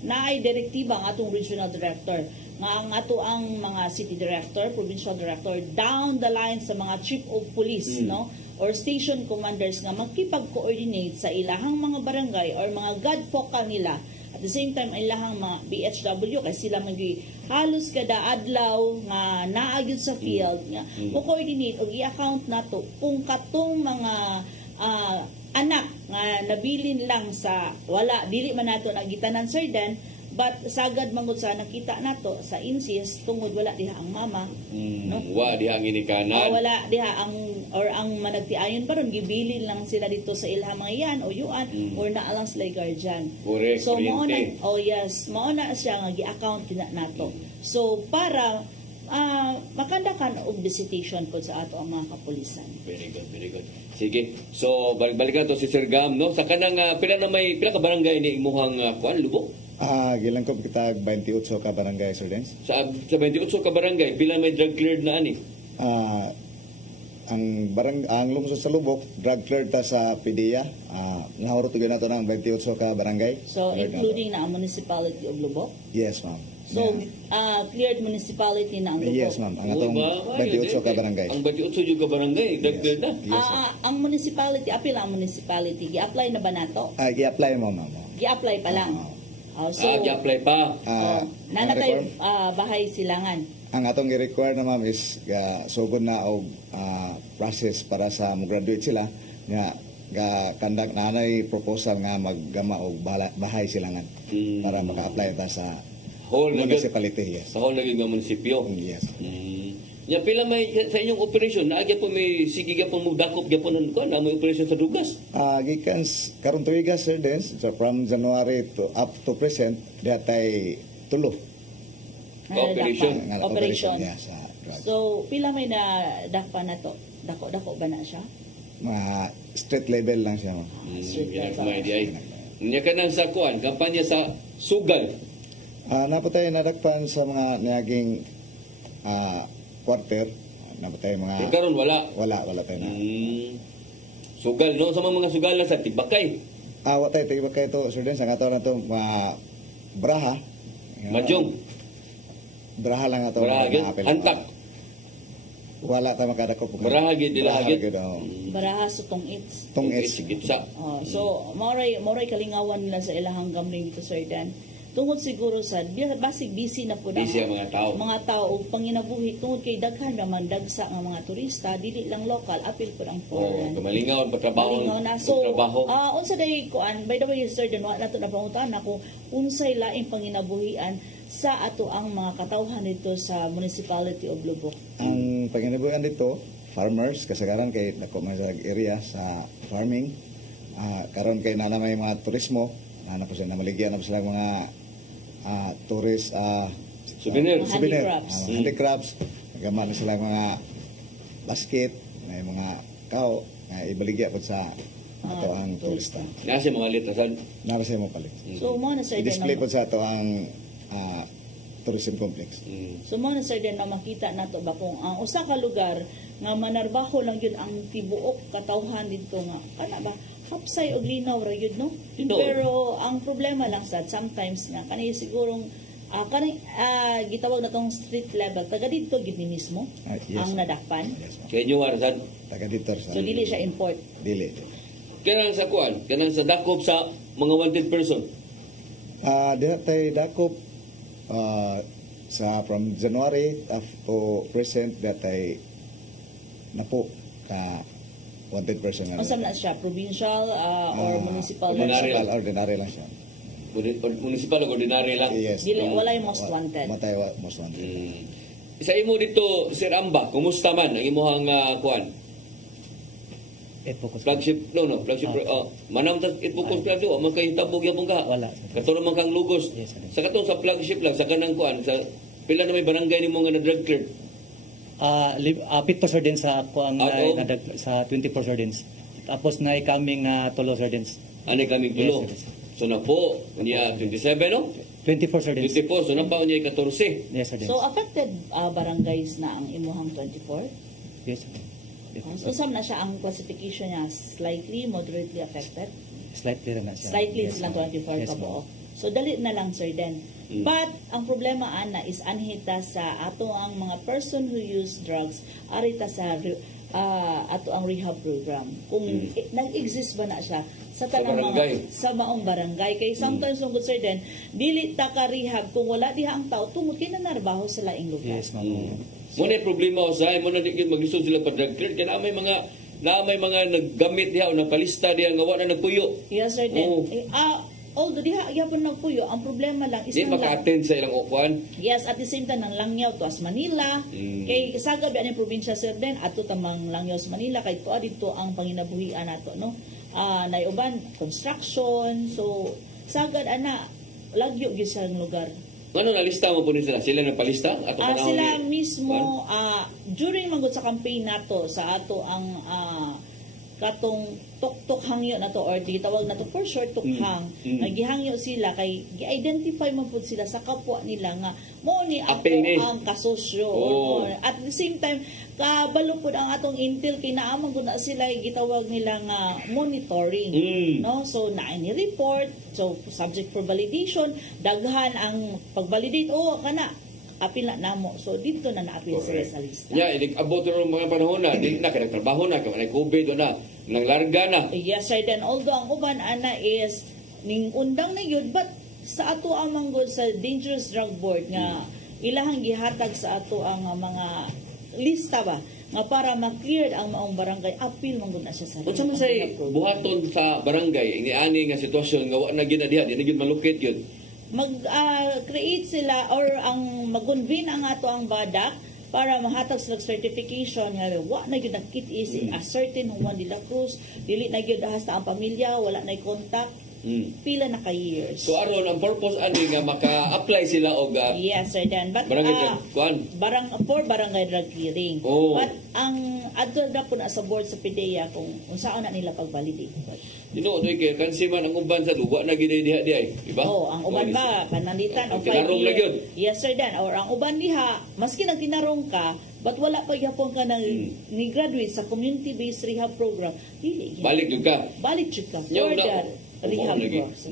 naay direktiba ang atong regional director, nga ang ato ang mga city director, provincial director, down the line sa mga chief of police, no, or station commanders nga magkipag-coordinate sa ilahang mga barangay or mga god focal nila. At the same time, ang ilahang mga BHW, kay sila halos kada adlaw nga naagid sa field nga ko-coordinate o i-account nato kung katong mga anak nga nabilin lang sa wala dili man nato nagitanan, Sir Dan, but sagad mangud sa nakita nato sa incest tungod wala diha ang mama, no? Wa diha ang inikanan. Wala diha ang managtiayon paron gibilin lang sila dito sa ilha mga yan o yuan or naa lang sila guardian. Correct. So mao na siya nga gi-account nato. So para makandakan og visitation po sa ato ang mga kapulisan. Very good, very good. Sige. So balik-balikan to si Sir Gam, no? Sa kanang pila ka barangay ni imuhang kuan lubok? Gilangkop kita 28 ka barangay, Sir Dens. Sa 28 ka barangay, pila may drug cleared na ani? Ang lungsod sa Lubok, drug cleared ta sa PDEA. Nahurot gyud nato ng 28 ka barangay. So including na ang municipality of Lubok? Yes, ma'am. So cleared municipality na ang Lubok? Yes, ma'am. Ang atong 28 ka barangay. Ang 28 yung ka barangay, drug cleared na? Yes, ang municipality, apil ang municipality, gi-apply na ba nato? Gi-apply mo, ma'am. Gi-apply pa lang. Gi-apply pa. Nanatay bahay silangan. Ang atong gi-require na, ma'am, is sugod na og process para sa mo-graduate sila nga kandak nanay proposal nga maggama og bahay silangan para maka-apply ta sa whole municipality. Yes. Sa whole naging munisipyo. Yes. Ya pila may sa inyong operasyon naagya po may sige gyapon mo dakop gyapon ko na may operasyon sa Dugas. Gikan karon tuiga, Sir Dens, so from January to up to present datay tulo. Operation. Yeah, sa drugs. So pila may na dakpa na to? Dako ba na siya? Mga street level lang siya. Nya kanang sa kuan kampanya sa sugal. Napatay nadakpan sa mga naging quarter, napatay mga karon wala tayo na. Sugal no sa mga sugalan sa Tibakay. Watay Tibakay to, Sir Den, sa ato na to mga braha. Majong. Braha lang ato. Antak. Wala ta makadakop. Braha gid dilagit. Baraha sa tong-its. Gitsa. So moray kalingawan nila sa ilahang gamling dito, Sir Dan. Tungod siguro sa basig busy na po na busy ang mga tao og panginabuhi tungod kay daghan naman dagsa nga mga turista dili lang local, apil po ang foreign. Malingaw patrabaho. So unsa day kuan, by the way, Sir Dan, wala nato na pangutan ako unsay laing panginabuhian sa ato ang mga katawhan dito sa Municipality of Lubok. Ang panginabuhian dito, farmers kasagaran kay dako man sa area sa farming. Karon kay na may mga turismo, na po sila namaligyan na po sila mga tourist souvenir, handicrafts, nagaman na sila mga basket, may mga kao nga ibaligya po sa ato ang turista. Nasa mga litasan. Nara sa mo palit. So mo na sir I-display din po sa ato ang tourism complex. So mo na sir din na makita nato ba kung ang usa ka lugar nga manarbaho lang yun ang tibuok katawhan dito nga kana ba hapsay og linaw ra yun no. Pero ang problema lang sad sometimes nga kanay sigurong gitawag na tong street level taga dito gid ni mismo ang nadakpan. Kaya nyo warasan. Taga dito sa. So dili siya import. Dili. Kanang sa kuan, kanang sa dakop sa mga wanted person. Diha tay dakop sa from January up to present datay napo ka wanted person Unsa na siya provincial or municipal? Ordinary lang siya. Municipal o ordinary lang. Yes. Dili walay most wanted. Matay most wanted. Sa imo dito Sir Amba, kumusta man ang imong kuan? Flagship manam ta focus plan to man kay tabog yapon ka. Wala. Katuro man kang lugos. Yes, sa katong sa flagship lang sa kanang kuan sa pila na may barangay nimo nga na drug clear. Pito sir din sa kuang sa 24 sir din. Tapos na kaming tulo sir din. Ani kaming tulo. So na po niya 27 no? 24 sir din. 24 so na pa niya 14. Yes sir din. So affected barangays na ang imuhang 24? Yes sir. So saan na siya ang classification niya? Slightly, moderately affected? Slightly rin na siya. Slightly yes, silang 24 ka po. So dali na lang sir then. But ang problema ana is anhita sa ato ang mga person who use drugs arita sa ato ang rehab program. Kung nag-exist ba na siya sa tanang mga sa maong barangay kay sometimes good sir then dili ta ka rehab kung wala diha ang tao tungod kay nanarbaho sa laing lugar. Yes ma'am. Muna problema sa mo na di maglisod sila pa drug clear kaya na may mga naggamit diha o nagpalista diha nga wala nagpuyo. Yes sir then. Although diha gyapon nagpuyo, ang problema lang is di maka-attend sa ilang okuan. Yes, at the same time ng Langyaw to as Manila. Kay sagab ani probinsya sir din ato tamang Langyaw sa Manila kay tuwa dito ang panginabuhian nato no. Naiuban construction. So sagad ana lagyo gyud sa lugar. Ano na lista mo po ni sila? Sila nagpalista? Sila mismo during manggod sa campaign nato sa ato ang katong tuk-tuk hangyo na to or tawag na to for short tukhang nagihangyo sila kay gi-identify man pud sila sa kapwa nila nga mo ni ato ang kasosyo at the same time kabalo pud ang atong intel kay naamang gud na sila gitawag nila nga monitoring no so na ni report so subject for validation daghan ang pag-validate kana apil na namo. So, dito na naapil sila sa lista. Yeah, abot rin mga panahon na, di na, kinagtrabaho na, kaya COVID na, nang larga na. Yes, sir. Then, although ang uban, ana, is, ning undang na yun, but sa ato ang manggod sa Dangerous Drug Board, nga ilahang gihatag sa ato ang mga lista ba, nga para ma-cleared ang maong barangay, apil manggod na siya sa lista. Kung say buhaton sa barangay, ini-ani nga sitwasyon, nga wala na ginadihan, hindi na malukit yun. Mag-create sila or ang mag-convene ang ato ang badak para mahatag sila certification nga wa na gyud nakit is a certain Juan de la Cruz dili na gyud hasta ang pamilya wala na contact pila na ka years. So aron ang purpose ani nga maka-apply sila og yes sir then but barangay drug clearing. But ang adto na po na sa board sa PDEA kung unsaon na nila pag-validate. Kay kansi man ang uban sa luwa na ginidiha diay, diba? Ang uban ba pananditan o 5 years. Yes sir dan or ang uban diha maski nagtinarong ka but wala pa gyapon ka nang ni graduate sa community based rehab program dili balik jud ka further rehab process.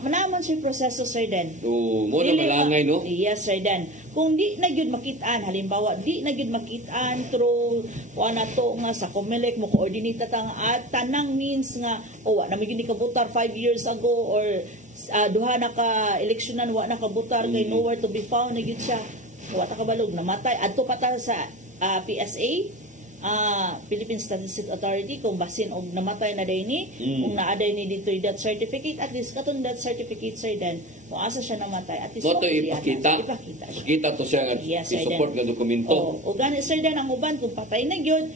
Naman siya proseso sir dan. Mo na malangay no? Yes sir dan. Kung di na gyud makitaan halimbawa di na gyud makitaan through na to nga sa COMELEC mo coordinate at tanang means nga wa na magindi ka butar 5 years ago or duha na ka eleksyonan wa na ka butar kay nowhere to be found na gyud siya wa ta kabalog namatay adto pa ta sa PSA Philippine Statistics Authority kung basin og namatay na day ni kung naaday ni dito death certificate at least katong death certificate sir then kung asa siya namatay at least ipakita to siya nga support nga dokumento o gani sir then ang uban kung patay na gyud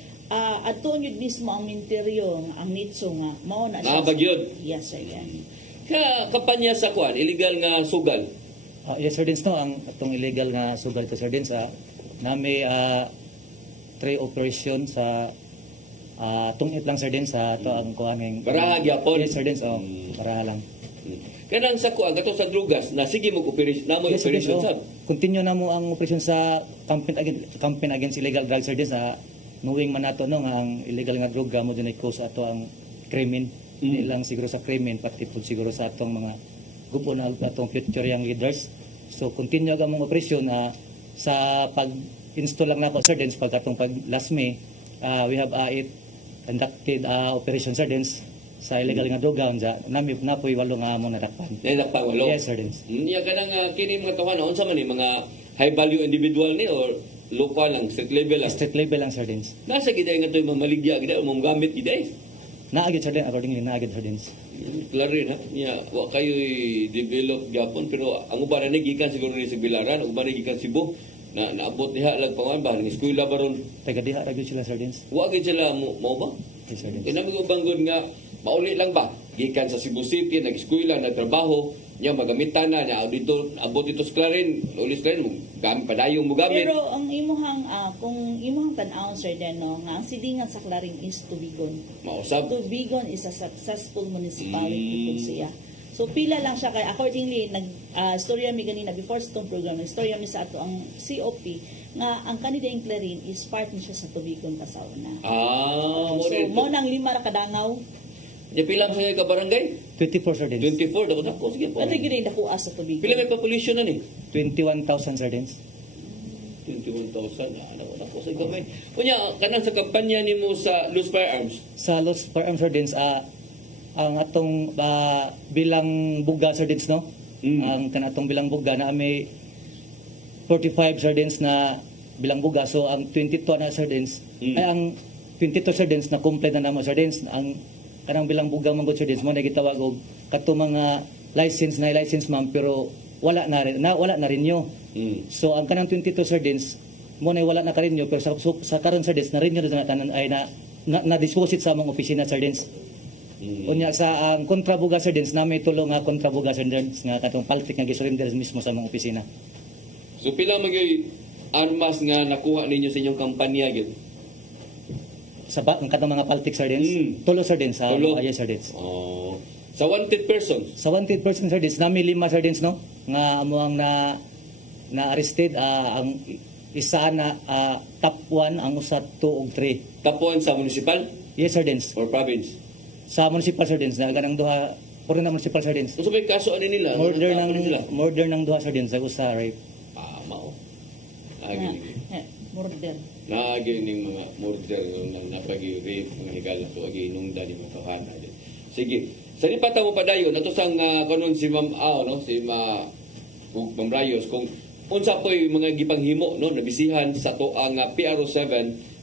adto gyud mismo ang ministeryo ang NITSO nga mao na siya nabagyod yes sir yan kampanya sa kuan illegal nga sugal yes sir din no ang atong illegal nga sugal to sir din sa nami 3 operation sa tungit lang sir din sa to ang kuhaning Baraha gyapon. Yes sir din, so baraha lang. Kanang sa kuan gato sa drugas na sige mo operation na mo Yes, sir, operation so, sab. continue na mo ang operation sa campaign against illegal drugs sir din sa knowing man nato no nga ang illegal nga droga mo dinay cause ato ang krimen. Hindi lang siguro sa krimen pati po siguro sa atong mga grupo na atong future young leaders. So continue ang mong operasyon sa pag-install lang nako sir din pag atong pag last May we have it conducted operation sir din sa illegal nga droga unja nami napoy walo nga amo nadakpan. Nadakpan walo. Yes sir din. Nya kanang kini mga tawhan unsa man ni mga high value individual ni or local lang street level lang. Street level lang sir din. Nasa giday nga toy mamaligya giday o gamit giday. Naagid sir din accordingly naagid sir din. Klaro rin ha. Nya wa kayo develop gyapon pero ang uban na gikan siguro ni sa Bilaran, uban na gikan Cebu. Na naabot diha lag paman ba ng eskwela baron taga diha ra gyud sila sir din. Wa gyud sila mo ba? Yes sir din. Kinami ko banggod nga mauli lang ba gikan sa Cebu City nag-eskwela nagtrabaho nya magamitan na auditor abot dito sa Clarin ulis Clarin gamit padayong mo gamit. Pero ang imuhang kung imuhang tan-aw sir den no nga ang sidingan sa Clarin is Tubigon. Mausab. Tubigon is a successful municipality po siya. So pila lang siya kay accordingly storya mi ganina before sa tong program storya mi sa ato ang COP nga ang kanida in Clarin is part ni siya sa Tubigon Pasauna. So mo nang 5 ra kadangaw. Ya pila sa ka barangay? 24 sir din. 24 dako dako sige po. Ato gid dako sa Tubigon. Pila may population na ni? 21,000 sir din. 21,000 ano dako sa gamay. Kunya kanang sa kampanya nimo sa Loose Firearms. Sa Loose Firearms sir din ang atong bilang buga sir din no. Ang kanatong bilang buga na may 45 sir din na bilang buga so ang 22 na sir din ay ang 22 sir din na complete na namo sir din ang kanang bilang buga man sir din mo na gitawag og kadto mga license ma'am pero wala na rin nyo. So ang kanang 22 sir din mo na wala na ka rin nyo pero sa karon sir din na rin nyo na tanan ay na disposit sa among opisina sir din. Unya sa ang kontrabuga sir din na may tulong nga kontrabuga sir din nga katong paltik nga gisurrender mismo sa among opisina. So pila magay armas nga nakuha ninyo sa inyong kampanya gyud? Sa ang katong mga paltik sir din. Tulo sir din sa yes sir din. Oh. Sa wanted person? Sa wanted person sir din nami 5 sir din no nga amo ang na arrested ang isa na top 1 ang usa 2 ug 3. Top 1 sa municipal? Yes sir din. Or province? Sa municipal sir din na ganang duha puro na municipal sir din. So may kaso ani nila? Murder ng duha sir din sa usa rape. Mao. Murder. Ning mga murder nang napagi-rape mga legal na so agi inungdan ni mga kahana. Sige. Sa lipatan mo padayon nato sang kanon si Ma'am no si Ma'am Rayos kung unsa po'y mga gipanghimo no nabisihan sa to ang PRO7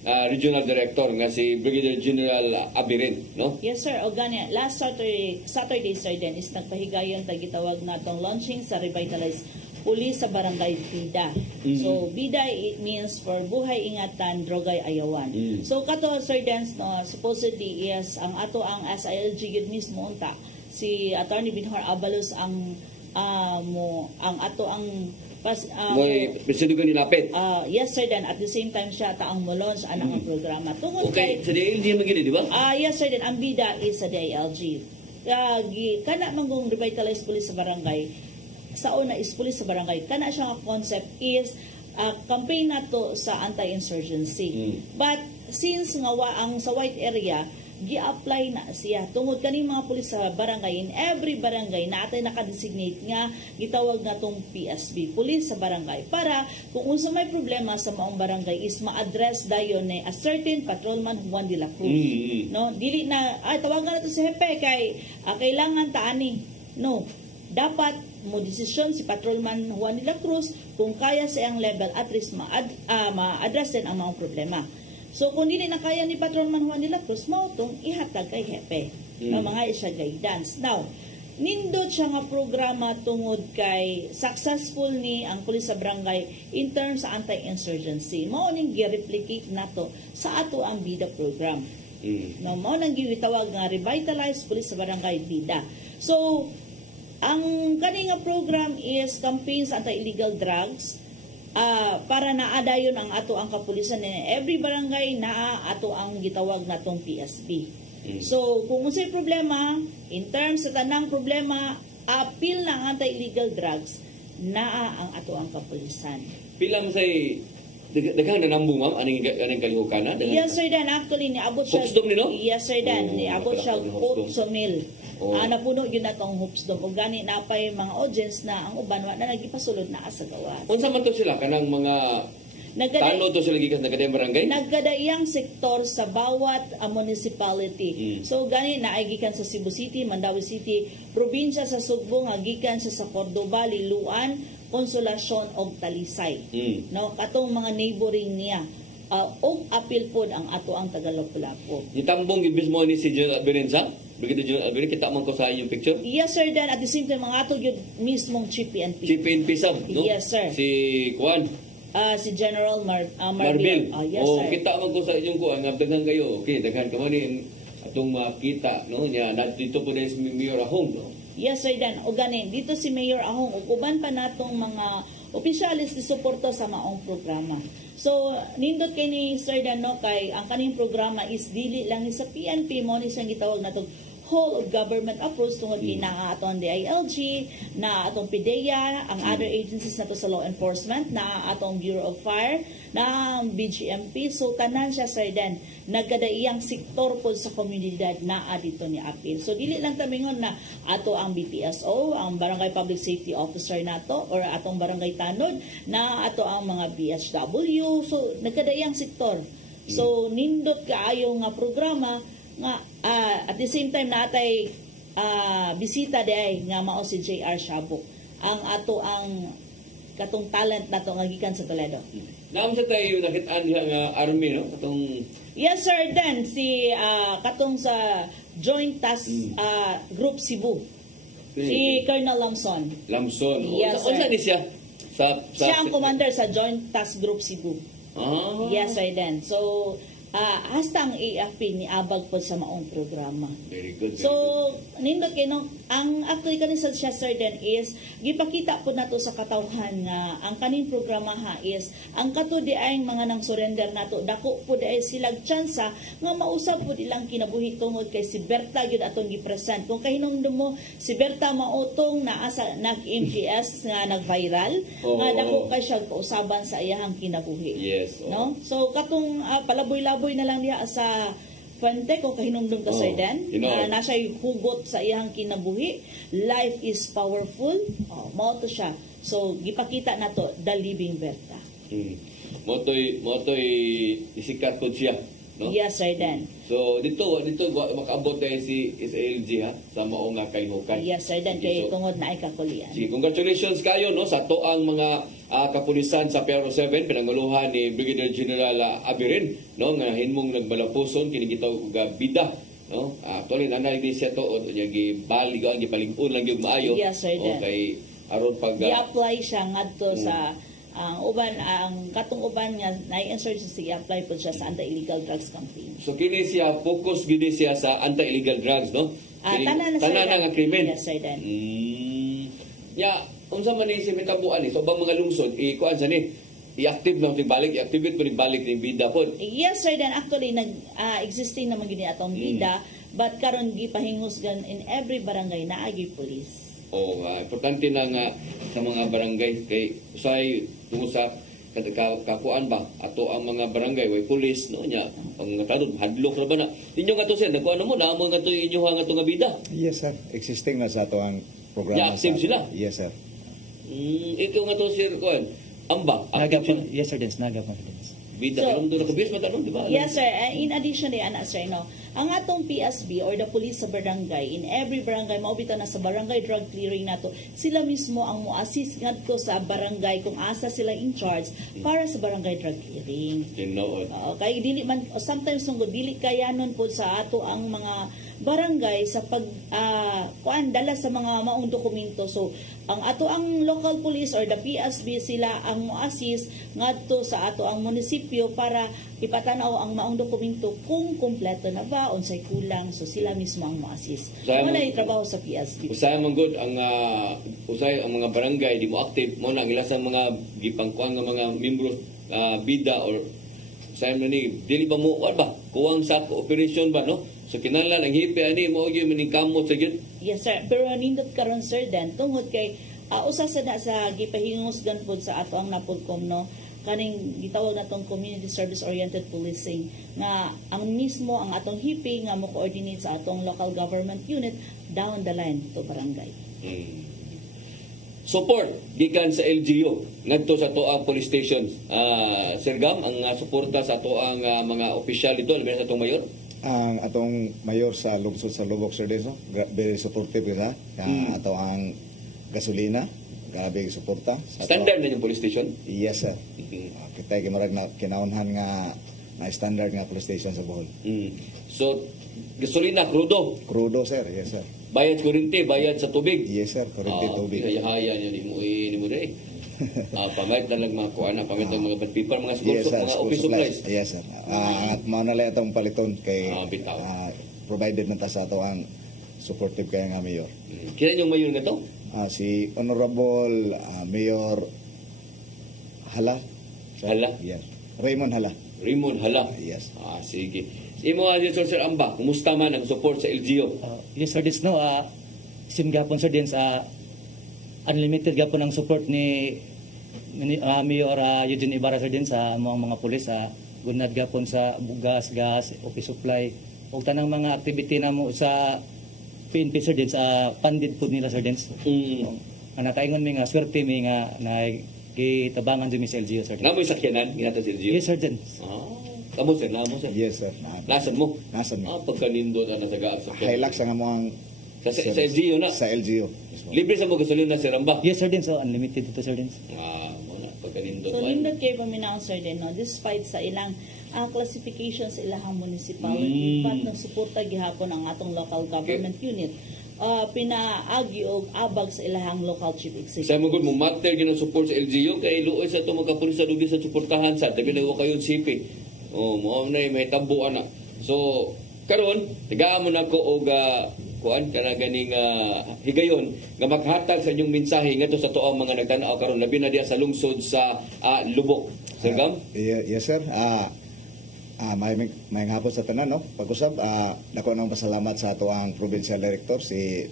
Regional Director nga si Brigadier General Abirin, no? Yes sir, o gani last Saturday sir din is nagpahigayon ta gitawag natong launching sa revitalized pulis sa barangay Bida. So Bida it means for buhay ingatan drogay ayawan. So kato sir Dance no supposedly is ang ato ang SILG gid mismo unta si Attorney Binhor Abalos ang ato ang may presidugan nilapit. Yes sir then at the same time siya taang mo-launch anang programa. Tungod okay, sa DILG magini di ba? Yes sir then ang bida is sa DILG. Kana manggong revitalized police sa barangay. Sa una is police sa barangay. Kana siya nga concept is campaign nato sa anti-insurgency. But since nga ang sa white area gi-apply na siya tungod kaning mga pulis sa barangay in every barangay natay naka-designate nga gitawag natong PSB pulis sa barangay para kung unsa may problema sa maong barangay is ma-address dayon ni a certain patrolman Juan de la Cruz no dili na tawagan nato si hepe kay kailangan taani no dapat mo desisyon si patrolman Juan de la Cruz kung kaya sa iyang level at least ma-address din ang mga problema. So kung dili na kaya ni Patrolman Juan de la Cruz, mao tong ihatag kay hepe. Mga isa guidance. Now, nindot siya nga programa tungod kay successful ni ang pulis sa barangay in terms sa anti-insurgency. Mao ning gi-replicate nato sa ato ang BIDA program. No, mao nang gitawag nga revitalized pulis sa barangay BIDA. So, ang kani nga program is campaigns anti-illegal drugs para naadayon ang ato ang kapulisan every barangay naa ato ang gitawag natong PSB. So kung unsay problema in terms sa tanang problema apil ng anti-illegal drugs naa ang ato ang kapulisan. Pila mo say daghang nanambong ma'am aning kalihokana? Yes sir Dan, actually niabot siya. Hupsdom ni no? Yes sir Dan, niabot siya Hupsomil. Napuno yun natong Hupsdom ug gani napay mga audience na ang uban wa na nagipasulod na sa gawas. Unsa man to sila kanang mga tano to sila gikas na kadayang barangay? Nagkadaiyang sektor sa bawat municipality. So gani na ay gikan sa Cebu City, Mandawi City, probinsya sa Sugbo nga gikan sa Cordoba, Liloan, Consolacion og Talisay. No, katong mga neighboring niya. Og apil pod ang ato ang Tagalog-Lapu. Itambong mismo ni si General Alberenza? Brigadier General Alberenza, kita man ko sa inyong picture? Yes sir Dan, at the same time mga ato yun mismong Chief PNP. Chief PNP sab, no? Yes sir. Si Juan? Si General Marbil. Yes sir. Kita man ko sa inyong kuan, nga daghan kayo. Okay, daghan ka man atong makita, no? Nya dito po din si Mayor Ahong, no? Yes sir Dan, o gani dito si Mayor Ahong ug uban pa natong mga opisyalis ni suporto sa maong programa. So nindot kay ni Sir Dan no kay ang kaning programa is dili lang sa PNP mo ni siyang gitawag natong whole of government approach tungod kay naa atong DILG, na atong PIDEA, ang other agencies nato sa law enforcement, na atong Bureau of Fire, na ang BGMP. So tanan siya sir Dan nagkadaiyang sektor po sa komunidad naa dito ni apil. So dili lang tamingon na ato ang BPSO, ang Barangay Public Safety Officer nato or atong barangay tanod, na ato ang mga BHW. So nagkadaiyang sektor. So nindot kaayo nga programa nga at the same time natay bisita day nga mao si JR Shabok ang ato ang katong talent nato nga gikan sa Toledo. Naam sa tayo nakit-an nga army no katong yes sir Dan si katong sa Joint Task Group Cebu. Si Colonel Lamson. Yes, unsa ni siya? Siya ang commander sa Joint Task Group Cebu. Yes sir Dan. So hasta ang AFP ni abag po sa maong programa. Very good. So, nindot kay no, ang actually kanin sa siya sir then is gipakita po nato sa katawhan nga ang kaning programa ha is ang kato di ay mga nang surrender nato dako po di ay silag tsansa nga mausab po ilang kinabuhi tungod kay si Berta gyud atong gi-present. Kung kahinumdum mo si Berta mautong naa sa nag-MGS nga nag-viral nga dako kay siya kausaban sa iyahang kinabuhi. Yes. No? So katong palaboy-laboy na lang diha sa Fuente kung kahinumdum ka sir Dan na siya'y hugot sa iyang kinabuhi. Life is powerful. Mao to siya. So gipakita nato the living Berta. Motoy isikat po siya, no? Yes sir Dan. So dito makaabot tayo si SLG ha sa mao nga kayhukan. Yes sir Dan kay tungod na ay kakulian. Sige, congratulations kayo no sa toang mga kapulisan sa PRO7 pinanguluhan ni Brigadier General Abirin no nga hinmong nagbalapuson kini gitawag bida no actually nanay di siya to nya gibaligo gipaling-on lang gyud maayo. Yes sir Dan. Okay aron pag i-apply siya ngadto sa ang katong uban nga na-insert siya apply po siya sa anti-illegal drugs campaign. So kini siya focus gid siya sa anti-illegal drugs no? Tanan nga krimen. Yes sir Dan. Unsa man ni si mitabuan so bang mga lungsod kuan sa ni i-active na ting balik i-activate po ni balik ning bida pod. Yes sir Dan, actually existing naman gini atong bida but karon gipahingos gan in every barangay na agi police. Importante na nga sa mga barangay kay usay tungo sa kakuan ba ato ang mga barangay way police no nya ang tanod hadlok ra ba na inyo nga to sir nagkuan mo na mo nga to inyo nga to nga bida. Yes sir, existing na sa ato ang programa. Active sila. Yes sir. Ikaw nga to sir kuan amba active. Yes sir, naga pa bida so, do nakabis matanong di ba? Yes sir, in addition ana sir no ang atong PSB or the police sa barangay in every barangay maubita na sa barangay drug clearing nato sila mismo ang mo-assist ngadto sa barangay kung asa sila in charge para sa barangay drug clearing. Kay dili man sometimes sungod dili kayanon po sa ato ang mga barangay sa dala sa mga maong dokumento. So ang ato ang local police or the PSB sila ang mo-assist ngadto sa ato ang munisipyo para ipatanaw ang maong dokumento kung kumpleto na ba, unsay kulang. So sila mismo ang mo-assist. Wala yung trabaho sa PSB. Usay man gud ang usay ang mga barangay di mo active mo na ilasang mga gipangkuan nga mga membro bida or usay man ni dili ba mo ba kuwang sa operation ba no. So kinahanglan ang hipi ani mo gyud maning kamot sa gyud. Yes sir, pero nindot karon sir den tungod kay usa sa gipahingusgan pod sa ato ang napodcom no kaning gitawag natong community service oriented policing nga ang mismo ang atong hipi nga mo coordinate sa atong local government unit down the line to barangay. Support gikan sa LGU ngadto sa toang police stations. Sir Gam, ang suporta sa toang mga opisyal dito labi na sa atong mayor. Ang atong mayor sa lungsod sa Lubok Sir Denso, very supportive ka ato ang gasolina, grabe suporta. Standard na yung police station? Yes sir. Kita gimarag na kinaunhan nga na standard nga police station sa Bohol. So gasolina krudo? Krudo sir, yes sir. Bayad kuryente, bayad sa tubig? Yes sir, kuryente tubig. Haya niya ni mo rin. Pamit na lang mga kuana, pamit ng mga people, mga school, yes, sir, mga school office supplies. Yes sir. At maunalay itong paliton kay provided na ta sa ito ang supportive kaya nga mayor. Kailan yung mayor nga to? Si Honorable Mayor Hala. Hala? Yes. Raymond Hala. Raymond Hala? Yes. Sige. Imo Sir Amba, kumusta man ang support sa LGU? Yes sir, this no, sim gapon sir din sa unlimited gapon ang support ni Mayor Eugene Ibarra sir din sa mga pulis gunad gapon sa bugas, gas, office supply ug tanang mga activity namo sa PNP sir din sa funded food nila sir din. Nakaingon mi nga swerte mi nga na gitabangan dumi sa LGU sir din. Namoy sakyanan ginata sa LGU? Yes sir din. Kamo sir, namo sir? Yes sir. Nasan mo? Nasan mo. Pagkanindo na natagaan sa Hilux ang mo ang sa LGU na? Sa LGU. Libre sa mo gasolina sir Amba? Yes sir din, so unlimited ito sir din. Muna pagkanindo. So nindot kay paminaw sir din no, despite sa ilang classification sa ilang municipality, pat ng suporta gihapon ang atong local government unit. Pinaagi og abag sa ilahang local chief executive. Sa mga mo matter ginang support sa LGU kay luoy sa itong mga pulis sa dugi sa suportahan sa dabi na kayon CP. Mo na may tabo ana. So karon tigaan mo nako og kuan kana ganing higayon nga maghatag sa inyong mensahe ngadto sa tuang mga nagtan-aw karon labi na diya sa lungsod sa Lubok. Sir Gam? Yes sir. May hapon sa tanan no. Pag-usab dako nang pasalamat sa ato ang provincial director si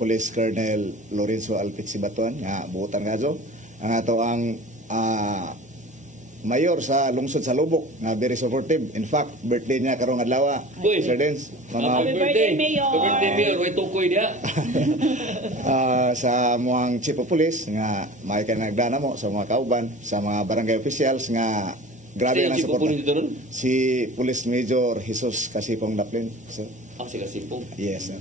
Police Colonel Lorenzo Alpitsi Batuan nga buotan ngadto ang ato ang mayor sa lungsod sa Lubok nga very supportive. In fact, birthday niya karong adlaw. Sir Dens. Happy birthday, Mayor. Happy birthday, Mayor. Way tukoy dia. Sa muang chief of police nga may kanagdana mo sa mga kauban, sa mga barangay officials nga grabe ang support. Si Police Major Jesus Kasipong Daplin. So, si Kasipong. Yes, sir.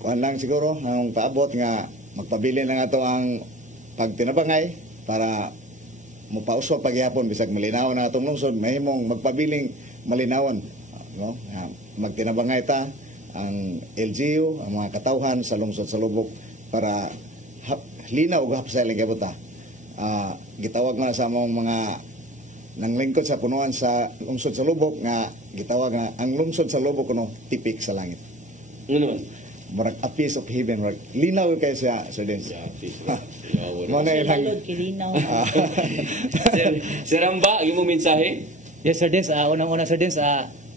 Kuan lang siguro ang paabot nga magpabili lang ato ang pagtinabangay para mupauswa pagyapon bisag malinaw na atong lungsod mahimong magpabiling malinawan no magtinabangay ta ang LGU ang mga katawhan sa lungsod sa Lubok para linaw ug hapsay lang gyud ta. Gitawag man sa mga nanglingkod sa punuan sa lungsod sa Lubok nga gitawag nga ang lungsod sa Lubok kuno tipik sa langit. Ano man? Murag a piece of heaven, murag linaw kay siya Sir Dens. Mo na ilang kilinaw. Sir Amba, imo mensahe? Yes Sir Dens, unang-una Sir Dens,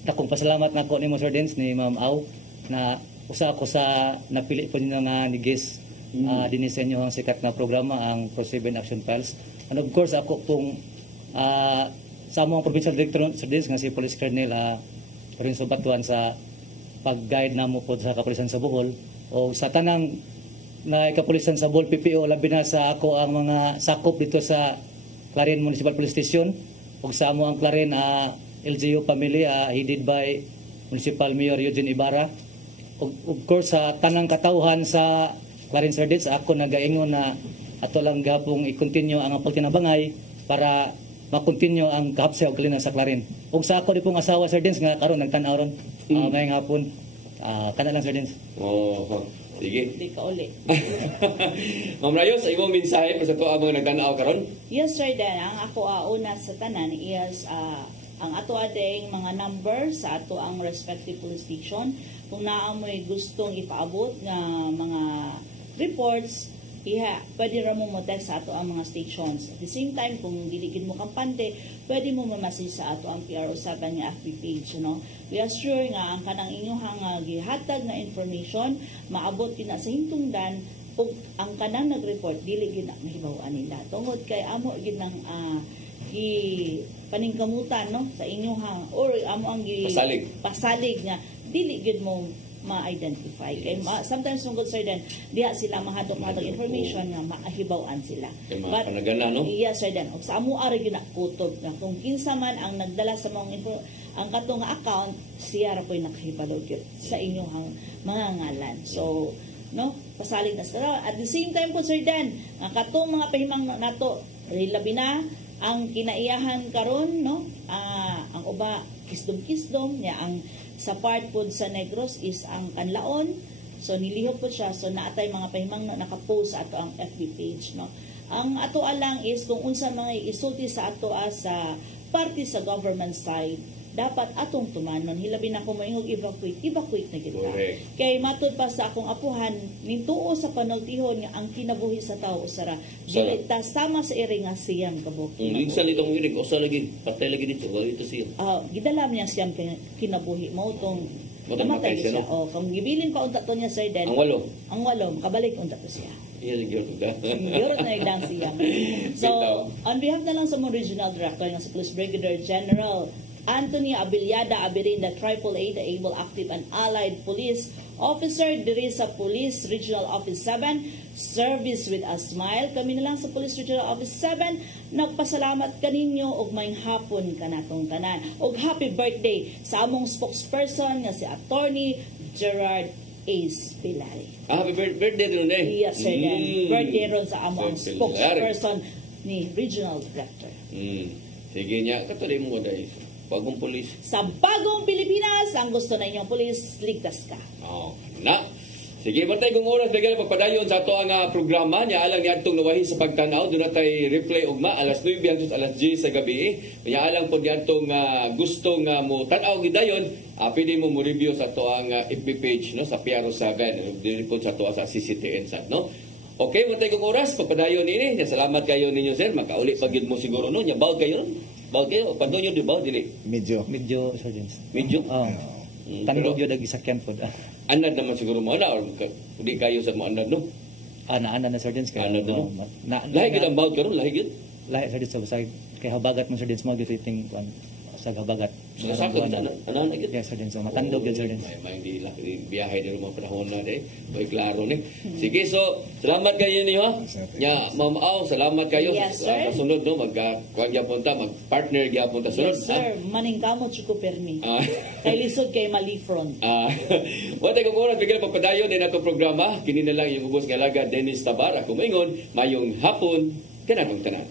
dakong pasalamat nako nimo Sir Dens ni Ma'am Aw na usa ako sa napili po ninyo nga ni guest dinisenyo ang sikat na programa ang Pro7 Action Files. And of course ako pong sa among provincial director Sir Dens nga si Police Colonel Lorenzo Batuan sa pag-guide namo po sa kapulisan sa Bohol o sa tanang na kapulisan sa Bohol PPO labi na sa ako ang mga sakop dito sa Clarin Municipal Police Station o sa amo ang Clarin LGU family headed by Municipal Mayor Eugene Ibarra. Of course sa tanang katawhan sa Clarin Sardines ako nagaingon na ato lang gapong i-continue ang pagtinabangay para makontinue ang kahapsay og kalinan sa Clarin. Ug sa ako di pong asawa Sir Dins nga karon nagtan-aw ron ngayong hapon. Kana lang Sir Dins. Sige. Di ka uli. Ma'am Rayos, sa imong mensahe para sa tuwa mga nagtanaw karon? Yes, sir, Dan. Ang ako una sa tanan is ang ato ading mga number sa ato ang respective police station. Kung naamoy gustong ipaabot nga mga reports, pwede ra mo text sa ato ang mga stations. At the same time, kung diligid mo kampante, pwede mo mamasi sa ato ang PRO7 nga FB page. No? We assure nga ang kanang inyong gihatag na information, maabot din na sa hintungdan, ug ang kanang nag-report, dili gid na mahibawaan nila. Tungod kay amo gid ng paningkamutan no sa inyong or amo ang pasalig nga dili gid mo ma-identify. Kay sometimes mong good sir then diha sila mahadok information nga maahibaw-an sila. But kanagana no? Yes sir then. Og sa amo ara gyud nakutob nga kung kinsa man ang nagdala sa mga ang katong account siya ra po'y nakahibalo gyud sa inyong mga ngalan. So no, pasalig na sila. At the same time po sir dan, ang katong mga pahimang nato labi na ang kinaiyahan karon no, ang uba kisdom niya ang sa part po sa Negros is ang kanlaon. So nilihok po siya. So naatay mga pahimang nakapost sa ato ang FB page. No? Ang ato lang is kung unsa mga isulti sa ato sa party sa government side, dapat atong tumanon. Hilabi na kung maingog evacuate na kita. Correct. Kay matud pa sa akong apuhan, nintuo sa panultihon nga ang kinabuhi sa tao usara. Dili ta sama sa iri nga siyang kabuhi. Minsan itong hinig, usa lagi, patay lagi dito, wala ito siya. Gidalam niya siyang kinabuhi mo itong namatay siya. Kung gibilin pa unta to niya sir then. Ang walo, makabalik unta to siya. Yorot na igdang siya. So, on behalf na lang sa mga regional director ng sa Police Brigadier General Anthony Abiliada Abirinda, AAA, the Able, Active, and Allied Police Officer diri sa Police Regional Office 7, Service with a Smile. Kami na lang sa Police Regional Office 7, nagpasalamat kaninyo og may hapon kanatong tanan. Og happy birthday sa among spokesperson nga si Attorney Gerard Ace Pilari. Happy birthday ron eh? Yes, sir. Birthday ron sa among spokesperson ni Regional Director. Sige niya, katuloy mo dahil bagong pulis. Sa bagong Pilipinas, ang gusto na inyong pulis, ligtas ka. Sige, matay kong oras bigay pagpadayon sa ato ang programa niya alang niya itong nawahi sa pagtanaw. Doon na tayo replay ugma alas 9 hanggang alas 10 sa gabi. Niya alang po niya itong gustong mo tanaw gidayon. Pwede mo review sa ato ang FB page no, sa PRO7. Dili po sa ato sa CCTN sat no. Okay, matay kong oras pagpadayon ini. Salamat kayo ninyo sir. Makauli pagid mo siguro no. Nya bawd kayo no. Bawd kayo, pando nyo di ba? Dili? Medyo, Sir James. Medyo? Tanong yun nag-isakyan po. Anad naman siguro mo na, or hindi kayo sa mga anad, no? Anad na, Sir James. Anad na, no? Lahi gid ang bawd karon, lahi gid? Lahi, Sir James, sa kaya habagat mo, Sir James, mo giting sa habagat. So, sakot na, anan na gid? Yes, Sir James. Matandog yun, Sir James. May hindi biyahe din mga panahon na, May klaro, Sige, so, salamat kayo niyo, ha? Ya, Ma'am Au, salamat kayo. Yes, sir. Sa sunod, no? Mag-kuhan gyapon ta, mag-partner gyapon ta sunod. Yes, sir. Maning kamot ko permi. Kay lisod kay Malifron. Wala kong oras, bigyan pagpadayon din ato programa. Kini na lang yung ubos nga laga, Dennis Tabar. Ako maingon, mayong hapon, kanatong tanan.